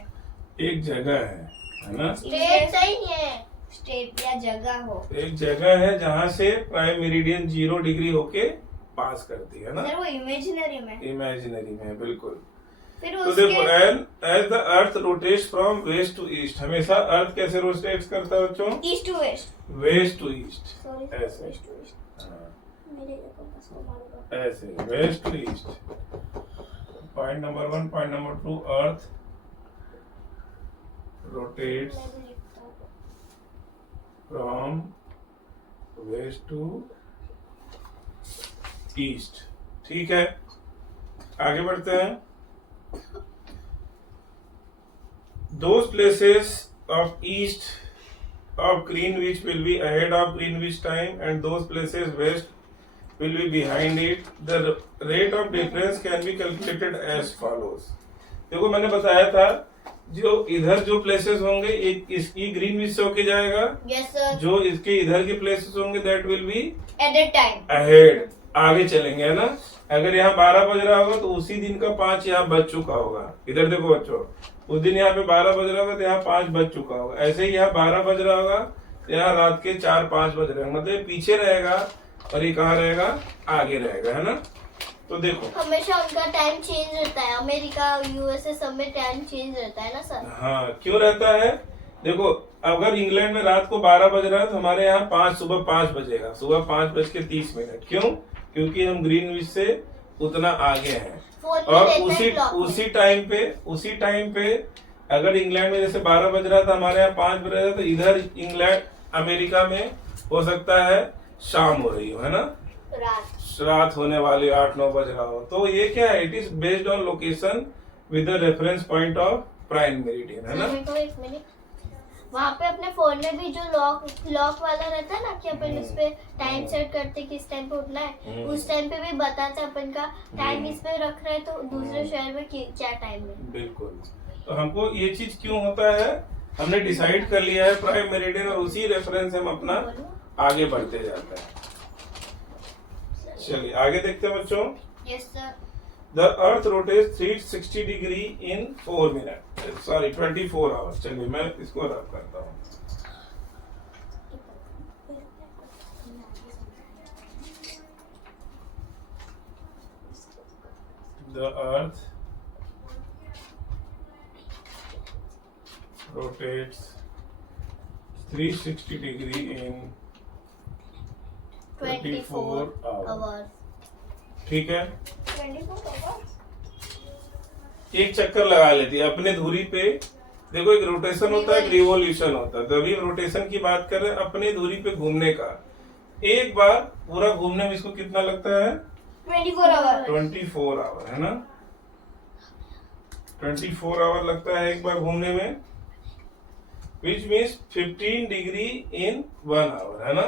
एक जगह है ना। स्टेट सही है, स्टेट या जगह हो। एक जगह है जहाँ से प्राइम मेरिडियन 0 डिग्री होके पास करती है ना। सर वो इमेजिनरी में। इमेजिनरी में, बिल्कुल। फिर तो देखो, उसके as the earth rotates from west to east, हमेशा अर्थ कैसे रोटेट्स करता है बच्चों? East to west. West to east, sorry ऐसे। West to east. हाँ, मेरे कंपास को मारो। ऐसे west to east. Point number 1, point number 2, earth rotates from west to east. ठीक है, आगे बढ़ते हैं। Those places of east of Greenwich will be ahead of Greenwich time and those places west will be behind it. The rate of difference can be calculated as follows. देखो मैंने बताया था जो इधर जो प्लेसेस होंगे एक इसकी ग्रीनविच से होके जाएगा, यस सर, जो इसके इधर के प्लेसेस होंगे that will be at that time ahead, आगे चलेंगे, है ना। अगर यहाँ 12 बज रहा होगा तो उसी दिन का 5 यहाँ बज चुका होगा। इधर देखो बच्चों, उस दिन यहाँ पे 12 बज रहा होगा तो यहाँ 5 बज चुका होगा। ऐसे ही यहाँ 12 बज रहा होगा तो यहाँ रात के 4-5 बज रहे होंगे, मतलब ये पीछे रहेगा और ये कहाँ रहेगा, आगे रहेगा, है ना। तो देखो हमेशा उनका टाइम चेंज रहता है, अमेरिका यूएसए सब में टाइम चेंज रहता है ना सर। हाँ, क्यों रहता है? देखो अगर इंग्लैंड में रात को 12 बज रहा है तो हमारे यहाँ सुबह 5 बजेगा, सुबह 5:30। क्यों? क्योंकि हम ग्रीनविच से उतना आगे हैं। फोन में और रहता है क्लॉक में। उसी टाइम पे अगर इंग्लैंड में जैसे 12 बज रहा था, हमारे यहाँ 5 बज रहा था, तो इधर इंग्लैंड अमेरिका में हो सकता है शाम हो रही हो, है ना, रात होने वाली 8-9 बज रहा हो। तो ये क्या है, it is based on location with the reference point of prime meridian, है ना। एक मिनट, वहाँ पे अपने फोन में भी जो लॉक वाला रहता है ना कि अपन उस पे टाइम सेट करते किस टाइम पे उठना है, उस टाइम पे भी बताता है अपन का टाइम इस पे रख रहे हैं तो दूसरे शहर में क्या टाइम है। बिल्कुल। तो हमको ये चीज क्यों होता है, हमने डिसाइड कर लिया है प्राइम मेरिडियन, और उसी रेफरेंस हम अपना आगे बढ़ते जाते हैं। चलिए आगे देखते हैं बच्चों। Yes sir. The Earth rotates 360 degree in 4 minutes. Sorry, 24 hours. चलिए मैं इसको रब करता हूँ। The Earth rotates 360 degree in 24 hours. ठीक है, 24 hours। एक चक्कर लगा लेती है अपने धुरी पे। देखो एक रोटेशन होता है, एक रिवोल्यूशन होता है। तो अभी रोटेशन की बात कर रहे हैं, अपने धुरी पे घूमने का। एक बार पूरा घूमने में इसको कितना लगता है, 24 आवर। 24 आवर, है ना। 24 आवर लगता है एक बार घूमने में, which means 15 degree in 1 hour, है ना।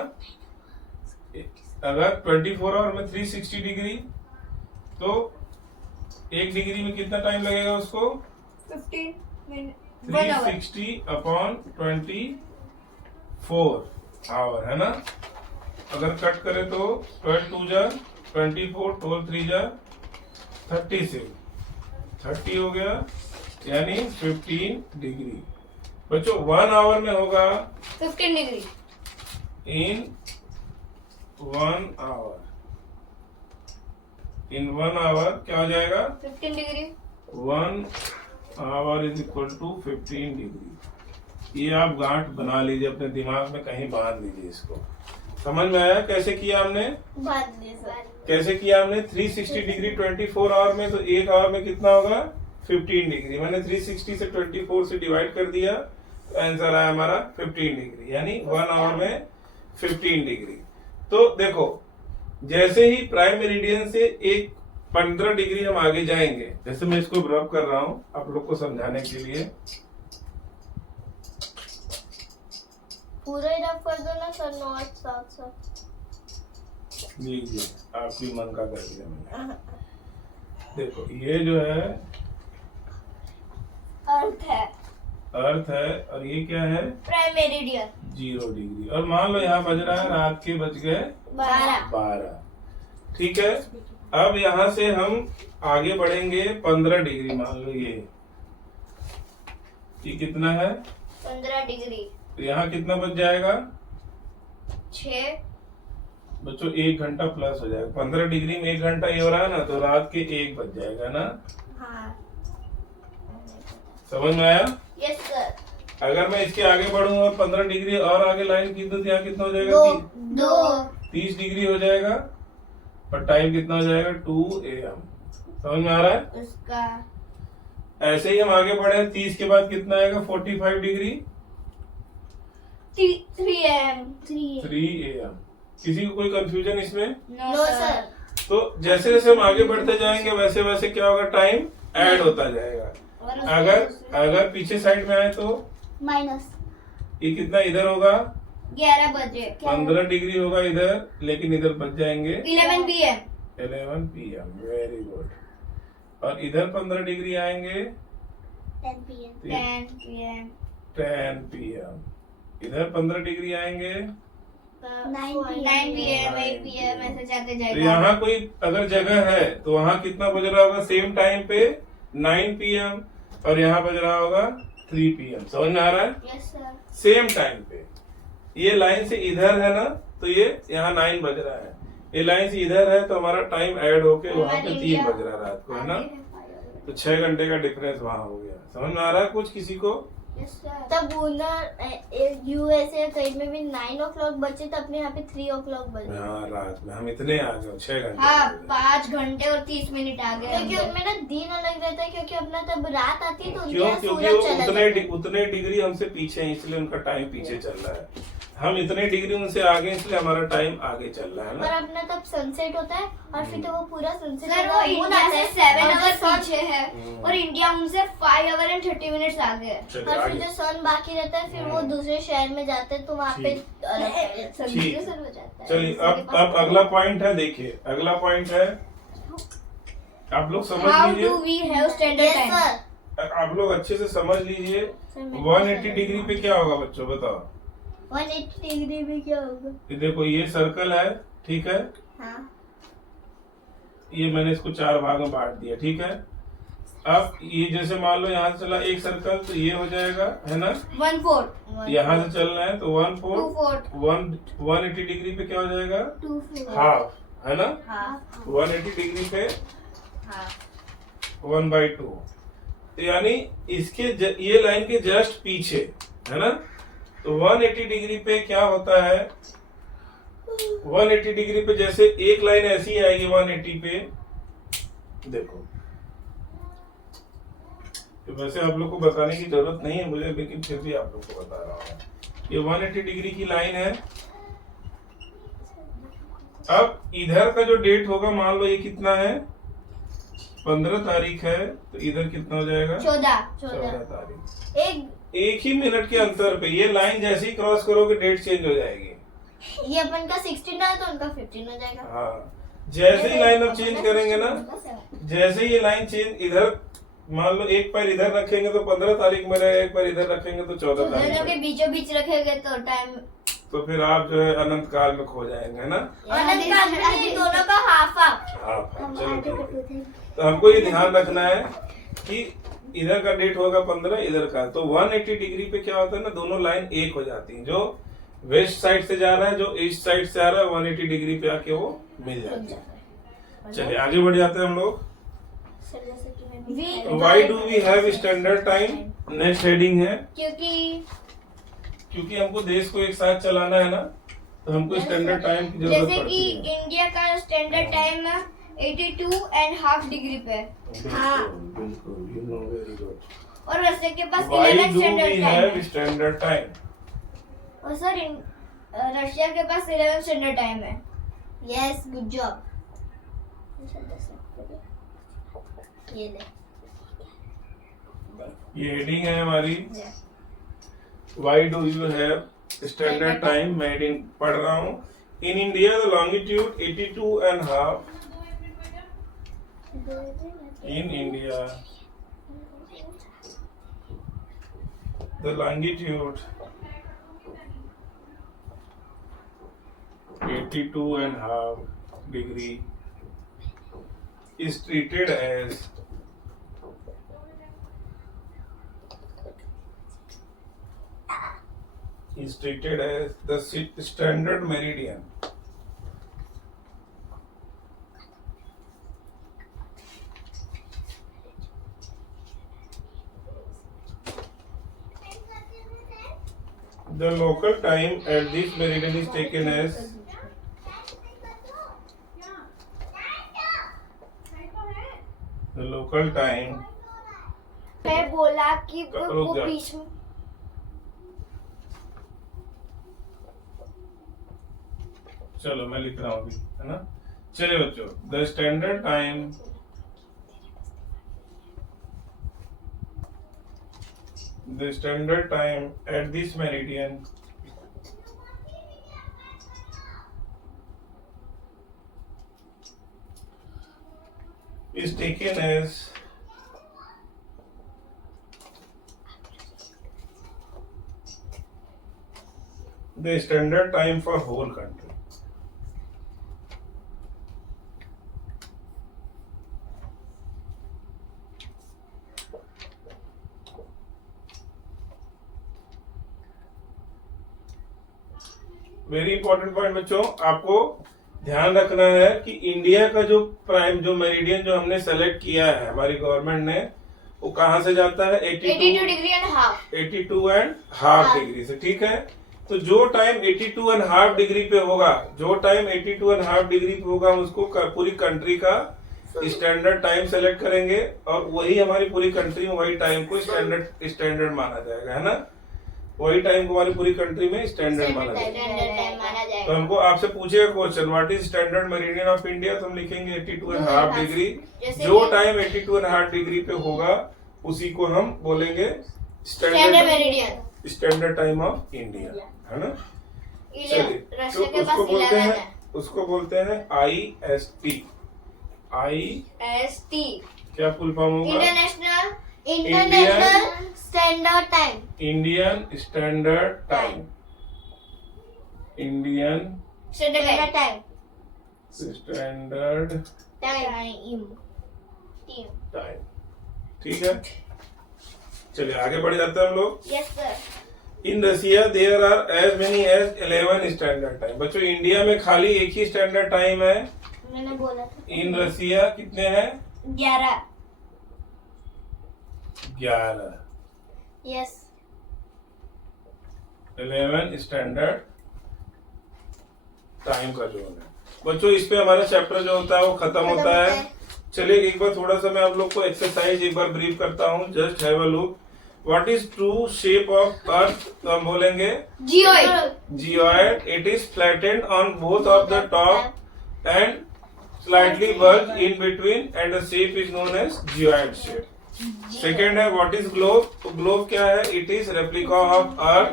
अगर 24 आवर में 360 डिग्री, तो 1 डिग्री में कितना टाइम लगेगा उसको, 15 मिनट, 360 अपॉन 24 आवर, है ना। अगर कट करे तो 12 2 जा 24, 12 3 जा 36, 30 हो गया, यानी 15 डिग्री। बच्चों 1 आवर में होगा 15 degree in 1 hour. In 1 hour क्या हो जाएगा, 15 degree. 1 hour is equal to 15 degree. ये आप गांठ बना लीजिए अपने दिमाग में, कहीं बांध लीजिए इसको। समझ में आया कैसे किया हमने, कैसे किया हमने। 360 डिग्री 24 आवर में, तो 1 आवर में कितना होगा, 15 डिग्री। मैंने 360 से 24 से डिवाइड कर दिया, तो आंसर आया हमारा 15 डिग्री, यानी 1 आवर में 15 डिग्री। तो देखो जैसे ही प्राइम मेरिडियन से एक 15 डिग्री हम आगे जाएंगे, जैसे मैं इसको रब कर रहा हूं आप लोग को समझाने के लिए, पूरा ही रब कर दो ना सर, नॉर्थ साउथ साउथ। लीजिए आपकी मन का कर दिया मैंने। देखो ये जो है अर्थ है और ये क्या है, प्राइम मेरिडियन 0 डिग्री। और मान लो यहाँ बज रहा है रात के बज गए 12। ठीक है, अब यहाँ से हम आगे बढ़ेंगे 15 डिग्री। मान लो ये कितना है, 15 डिग्री। तो यहाँ कितना बच जाएगा, 6। बच्चों 1 घंटा प्लस हो जाएगा। 15 डिग्री में 1 घंटा ये हो रहा है ना, तो रात के 1 बज जाएगा ना। हाँ। समझ में आया। Yes sir. अगर मैं इसके आगे बढ़ूंगा 15 डिग्री और आगे लाइन की, तो यहाँ कितना हो जाएगा, 30 डिग्री हो जाएगा। और टाइम कितना हो जाएगा, 2 AM। समझ में आ रहा है। उसका ऐसे ही हम आगे बढ़े, 30 के बाद कितना आएगा, 45 डिग्री। 3 a.m. 3 AM। किसी को कोई कंफ्यूजन इसमें? No sir. तो जैसे जैसे हम आगे बढ़ते जाएंगे वैसे वैसे क्या होगा, टाइम ऐड होता जाएगा। अगर पीछे साइड में आए तो माइनस ये कितना इधर होगा, 11 बजे 15 डिग्री होगा इधर, लेकिन इधर बच जाएंगे 11 p.m. 11 PM। Very good. और इधर 15 डिग्री आएंगे 10 PM। 10 p.m. 10 PM। इधर 15 डिग्री आएंगे 9 9 p.m. 8 p.m. ऐसे जाते तो जाएगा। यहाँ कोई अगर जगह है तो वहाँ कितना बज रहा होगा सेम टाइम पे 9 PM, और यहाँ बज रहा होगा 3 PM। समझ में आ रहा है? Yes sir. सेम टाइम पे ये लाइन से इधर है ना, तो ये यहाँ 9 बज रहा है, ये लाइन से इधर है तो हमारा टाइम ऐड होके वहाँ पे 3 बज रहा है रात को, है ना। तो 6 घंटे का डिफरेंस वहाँ हो गया। समझ में आ रहा है कुछ किसी को? Yes, sir. तब उधर यूएसए कहीं में भी 9 o'clock बचे तो अपने यहाँ पे 3 o'clock बजे। हाँ, रात में हम इतने आ गए 6 घंटे। हाँ 5 घंटे और 30 मिनट आ गए। क्योंकि उनमें ना दिन अलग रहता है, क्योंकि अपना तब रात आती है तो उनके क्यों? यहाँ क्योंकि सूरज वो चला उतने जाता है। उतने डिग्री हमसे पीछे हैं, इसलिए उनका टाइम पीछे चल रहा है। हम इतने डिग्री उनसे आगे, इसलिए हमारा टाइम आगे चल रहा है और ना। अपना तब सनसेट होता है और फिर तो वो पूरा सनसेट सर वो इंडिया से 7 आवर पीछे है और इंडिया उनसे 5 आवर एंड 30 मिनट्स आगे है। चलिए और फिर आगे। जो सन बाकी रहता है फिर वो दूसरे शहर में जाते हैं तो वहाँ पे ठीक। सनसेट हो जाता है। चलिए अब अगला पॉइंट है, देखिए अगला पॉइंट है, आप लोग समझ हाउ लीजिए, do we have standard yes time? Sir. आप लोग अच्छे से समझ लीजिए। 180 डिग्री पे क्या होगा बच्चों, बताओ। 180 डिग्री में क्या होगा? ये देखो ये सर्कल है, ठीक है, हाँ ये मैंने इसको 4 भाग में बांट दिया, ठीक है। अब ये जैसे मान लो यहाँ से चला एक सर्कल तो ये हो जाएगा, है ना। 1/4 यहाँ से चल रहा है तो 1/4 2/4 180 डिग्री पे क्या हो जाएगा, 2/4 हाफ, है ना। हाँ 180 डिग्री पे हाँ 1/2, तो यानी इसके ये लाइन के जस्ट पीछे, है ना। तो 180 डिग्री पे क्या होता है, 180 डिग्री पे जैसे एक लाइन ऐसी आएगी 180 पे, देखो। तो वैसे आप लोग को बताने की जरूरत नहीं है मुझे, लेकिन फिर भी आप लोग को बता रहा हूँ। ये 180 डिग्री की लाइन है। अब इधर का जो डेट होगा, मान लो ये कितना है, 15 तारीख है, तो इधर कितना हो जाएगा, 14 तारीख। एक ही मिनट के अंतर पे ये लाइन जैसे ही क्रॉस करोगे डेट चेंज हो जाएगी। ये अपन का 16 है तो उनका 15 हो जाएगा। हाँ, जैसे ही लाइन अब चेंज करेंगे ना, जैसे ही ये लाइन चेंज, इधर मान लो एक पैर इधर रखेंगे तो 15 तारीख में रहेगा, एक पैर इधर रखेंगे तो 14 तारीख दोनों के में। बीचों बीच रखेंगे तो टाइम तो फिर आप जो है अनंत काल में खो जाएंगे, है ना। अनंत काल में नहीं, दोनों का हाफ हाफ। हाँ, चलो ठीक है। तो हमको ये ध्यान रखना है कि इधर का डेट होगा 15, इधर का, तो 180 डिग्री पे क्या होता है ना, दोनों लाइन एक हो जाती हैं। जो वेस्ट साइड से जा रहा है, जो ईस्ट साइड से आ रहा है, 180 डिग्री पे आके वो मिल जाती है। चलिए आगे बढ़ जाते हैं हम लोग। Why do we have standard time? Next heading है, क्योंकि हमको देश को एक साथ चलाना है ना, तो हमको स्टैंडर्ड टाइम की जरूरत जैसे कि पड़ती है। इंडिया का स्टैंडर्ड टाइम 82.5 डिग्री पे, बिल्कुल बिल्कुल, you know very good. और रशिया के पास Why 11 do standard we time have है। standard time? और सर रशिया के पास 11 स्टैंडर्ड टाइम है। Yes, good job. ये ले। ये हेडिंग है हमारी, Why do you have standard time? Made in पढ़ रहा हूँ। In India, the longitude 82.5. In India, the longitude 82.5 degree is treated as the standard meridian. The local time at this meridian is taken as the local time. मैं बोला कि रुक वो जा। बीच में चलो मैं लिख रहा हूँ अभी, है ना। चलिए बच्चों, the standard time at this meridian is taken as the standard time for whole country. Very important point बच्चों, आपको ध्यान रखना है कि इंडिया का जो मेरिडियन जो हमने सेलेक्ट किया है हमारी गवर्नमेंट ने, वो कहाँ से जाता है? 82 डिग्री एंड हाफ। 82.5 डिग्री से, ठीक है। तो जो टाइम 82.5 डिग्री पे होगा, उसको पूरी कंट्री का स्टैंडर्ड टाइम सेलेक्ट करेंगे और वही हमारी पूरी कंट्री में वही टाइम को स्टैंडर्ड माना जाएगा, है ना। वही टाइम को हमारी पूरी कंट्री में स्टैंडर्ड माना जाएगा। तो हमको आपसे पूछेगा question, what is standard meridian of India, तो हम लिखेंगे 82.5 डिग्री। जो टाइम 82.5 डिग्री पे होगा उसी को हम बोलेंगे स्टैंडर्ड टाइम ऑफ इंडिया, है ना। चलिए, तो उसको बोलते हैं IST। क्या फुल फॉर्म होगा? International standard time. Indian standard time. Indian standard time. Standard time, ठीक है। चलिए आगे बढ़ जाते हैं हम लोग। Yes sir. In Russia there are as many as 11 standard time. बच्चों, इंडिया में खाली एक ही स्टैंडर्ड टाइम है। मैंने बोला था। इन रसिया कितने हैं? 11। 11। यस। 11 स्टैंडर्ड टाइम का जोन है। बच्चों, इस पे हमारा चैप्टर जो होता है वो खत्म होता है। चलिए एक बार थोड़ा सा मैं आप लोग को एक्सरसाइज एक बार ब्रीफ करता हूँ। Just have a look. What is true shape of earth? तो हम बोलेंगे geoid. It is flattened on both of the top and slightly bulge in between and the shape is known as geoid shape. Second है what is globe? तो globe क्या है? It is replica of earth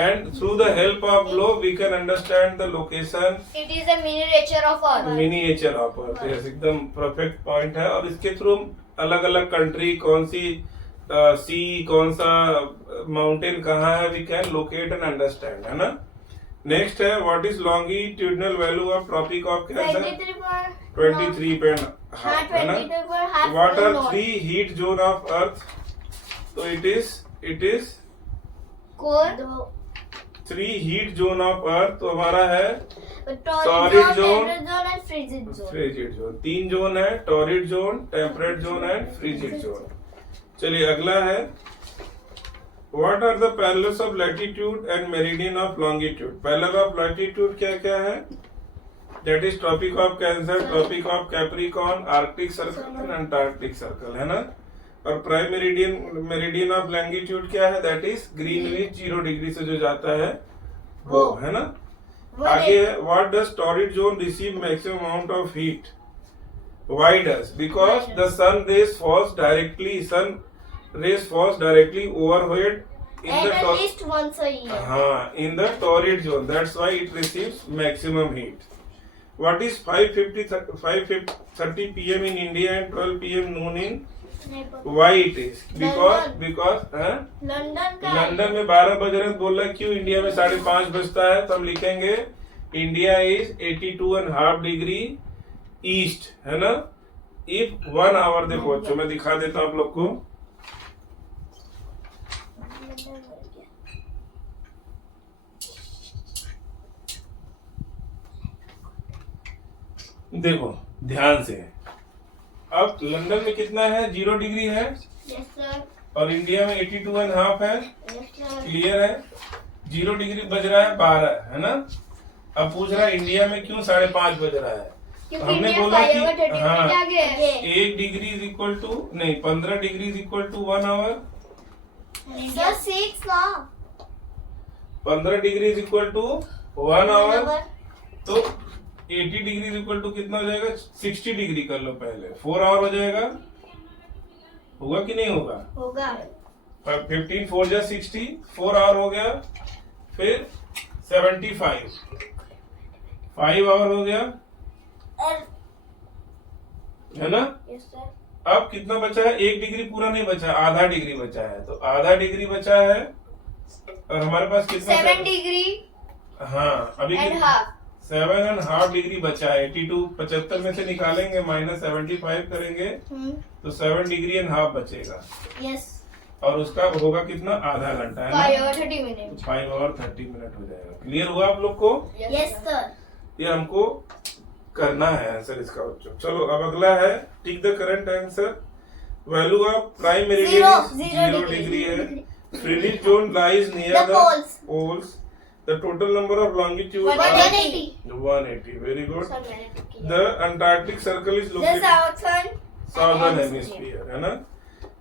and through the help of globe we can understand the location. It is a miniature of Earth. Miniature of Earth, yes, एकदम perfect point है। और इसके through अलग अलग country कौन सी सी कौन सा माउंटेन कहाँ है we can locate and understand, है ना। नेक्स्ट है what is longitudinal value of Tropic of Cancer? 23.5, है ना। What are 3 heat zone of earth? तो it is core. 3 heat zone of earth. तो हमारा है torrid zone, and frigid zone. 3 zone है, torrid zone, temperate zone and frigid zone. चलिए अगला है what are the parallels of latitude and meridian of longitude? Parallel of latitude क्या क्या है? That is tropic of Cancer, tropic of Capricorn, Arctic circle and Antarctic circle, है ना। और prime meridian of longitude क्या है? दैट इज ग्रीनविच 0 डिग्री से जो जाता है वो, है ना। आगे है what does torrid zone receive maximum amount of heat? Why does? Because the sun rays falls directly overhead at least once a year. in the torrid zone. That's why it receives maximum heat. What is 5:30 p.m. in India and 12 p.m. noon in? Why it is? Because London में 12 बज रहे हैं, बोल रहा है क्यों India में 5:30 बजता है? तो हम लिखेंगे इंडिया इज 82.5 डिग्री ईस्ट, है ना। इफ 1 आवर, देखो बच्चों मैं दिखा देता हूँ आप लोग को। देखो ध्यान से, अब लंदन में कितना है? 0 डिग्री है। Yes, sir. और इंडिया में 82.5 है। Yes, sir. क्लियर है? 0 डिग्री बज रहा है 12, है ना। अब पूछ रहा है इंडिया में क्यों 5:30 बज रहा है? क्योंकि हमने इंडिया बोला कि 5/30 हाँ, में आगे है। 1 डिग्री इज इक्वल टू, नहीं 15 degree is equal to 1 hour. Sir, 6 ना। 15 degree is equal to 1 hour. तो 80 डिग्री इक्वल टू कितना हो जाएगा? 60 डिग्री कर लो पहले, 4 आवर हो जाएगा, होगा कि नहीं होगा? होगा। 15 4 जा 60, 4 आवर हो गया, फिर 75 5 आवर हो गया, है ना? Yes sir. अब कितना बचा है? 1 डिग्री पूरा नहीं बचा, आधा डिग्री बचा है, तो आधा डिग्री बचा है और हमारे पास कितना? 7 डिग्री हाँ, अभी एंड हाफ। 7.5 डिग्री बचा है। 82 75 में से निकालेंगे, माइनस 75 करेंगे तो 7 डिग्री एंड हाफ बचेगा, यस। और उसका होगा कितना? आधा घंटा, है 5 ना? और 30 मिनट। 5 और 30 मिनट हो जाएगा। क्लियर हुआ आप लोग को? Yes sir. ये हमको करना है आंसर इसका बच्चों। चलो अब अगला है, tick the correct answer. Value of prime meridian Zero 0 degree है। Freely zone lies near The the poles. Poles. The total number of longitude 180. 180, very good. Sir मैंने तो किया। The Antarctic circle is The located southern southern hemisphere, है ना?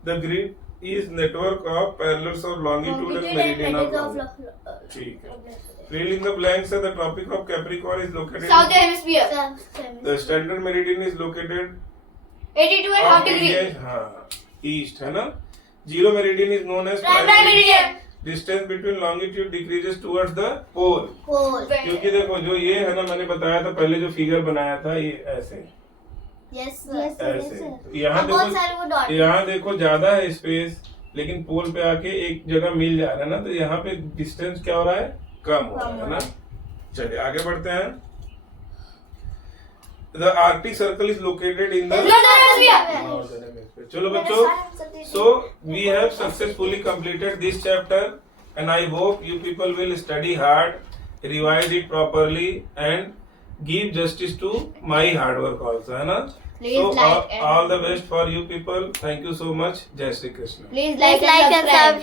The grid is network of parallels of longitude and meridian of ठीक है। Fill in the blanks. The tropic of Capricorn is located. southern hemisphere. The standard meridian is located 82 and half of degree. India, हाँ, east, है ना? Zero meridian is known as Prime meridian. Distance between longitude decreases towards the pole. पोल। क्योंकि देखो जो ये है ना, मैंने बताया था पहले, जो फिगर बनाया था ये ऐसे यस सर। ऐसे। यहाँ बहुत सारे वो देखो, डॉट। यहाँ देखो ज्यादा है स्पेस, लेकिन पोल पे आके एक जगह मिल जा रहा है ना, तो यहाँ पे डिस्टेंस क्या हो रहा है? कम हो रहा है ना? चलिए आगे बढ़ते हैं। The Arctic circle is located in the Northern hemisphere. चलो बच्चों, so we have successfully completed this chapter and I hope you people will study hard, revise it properly and give justice to my hard work also, है ना? Please So like and- all the best for you people. Thank you so much. Jai Shri Krishna. Please Like like and and subscribe.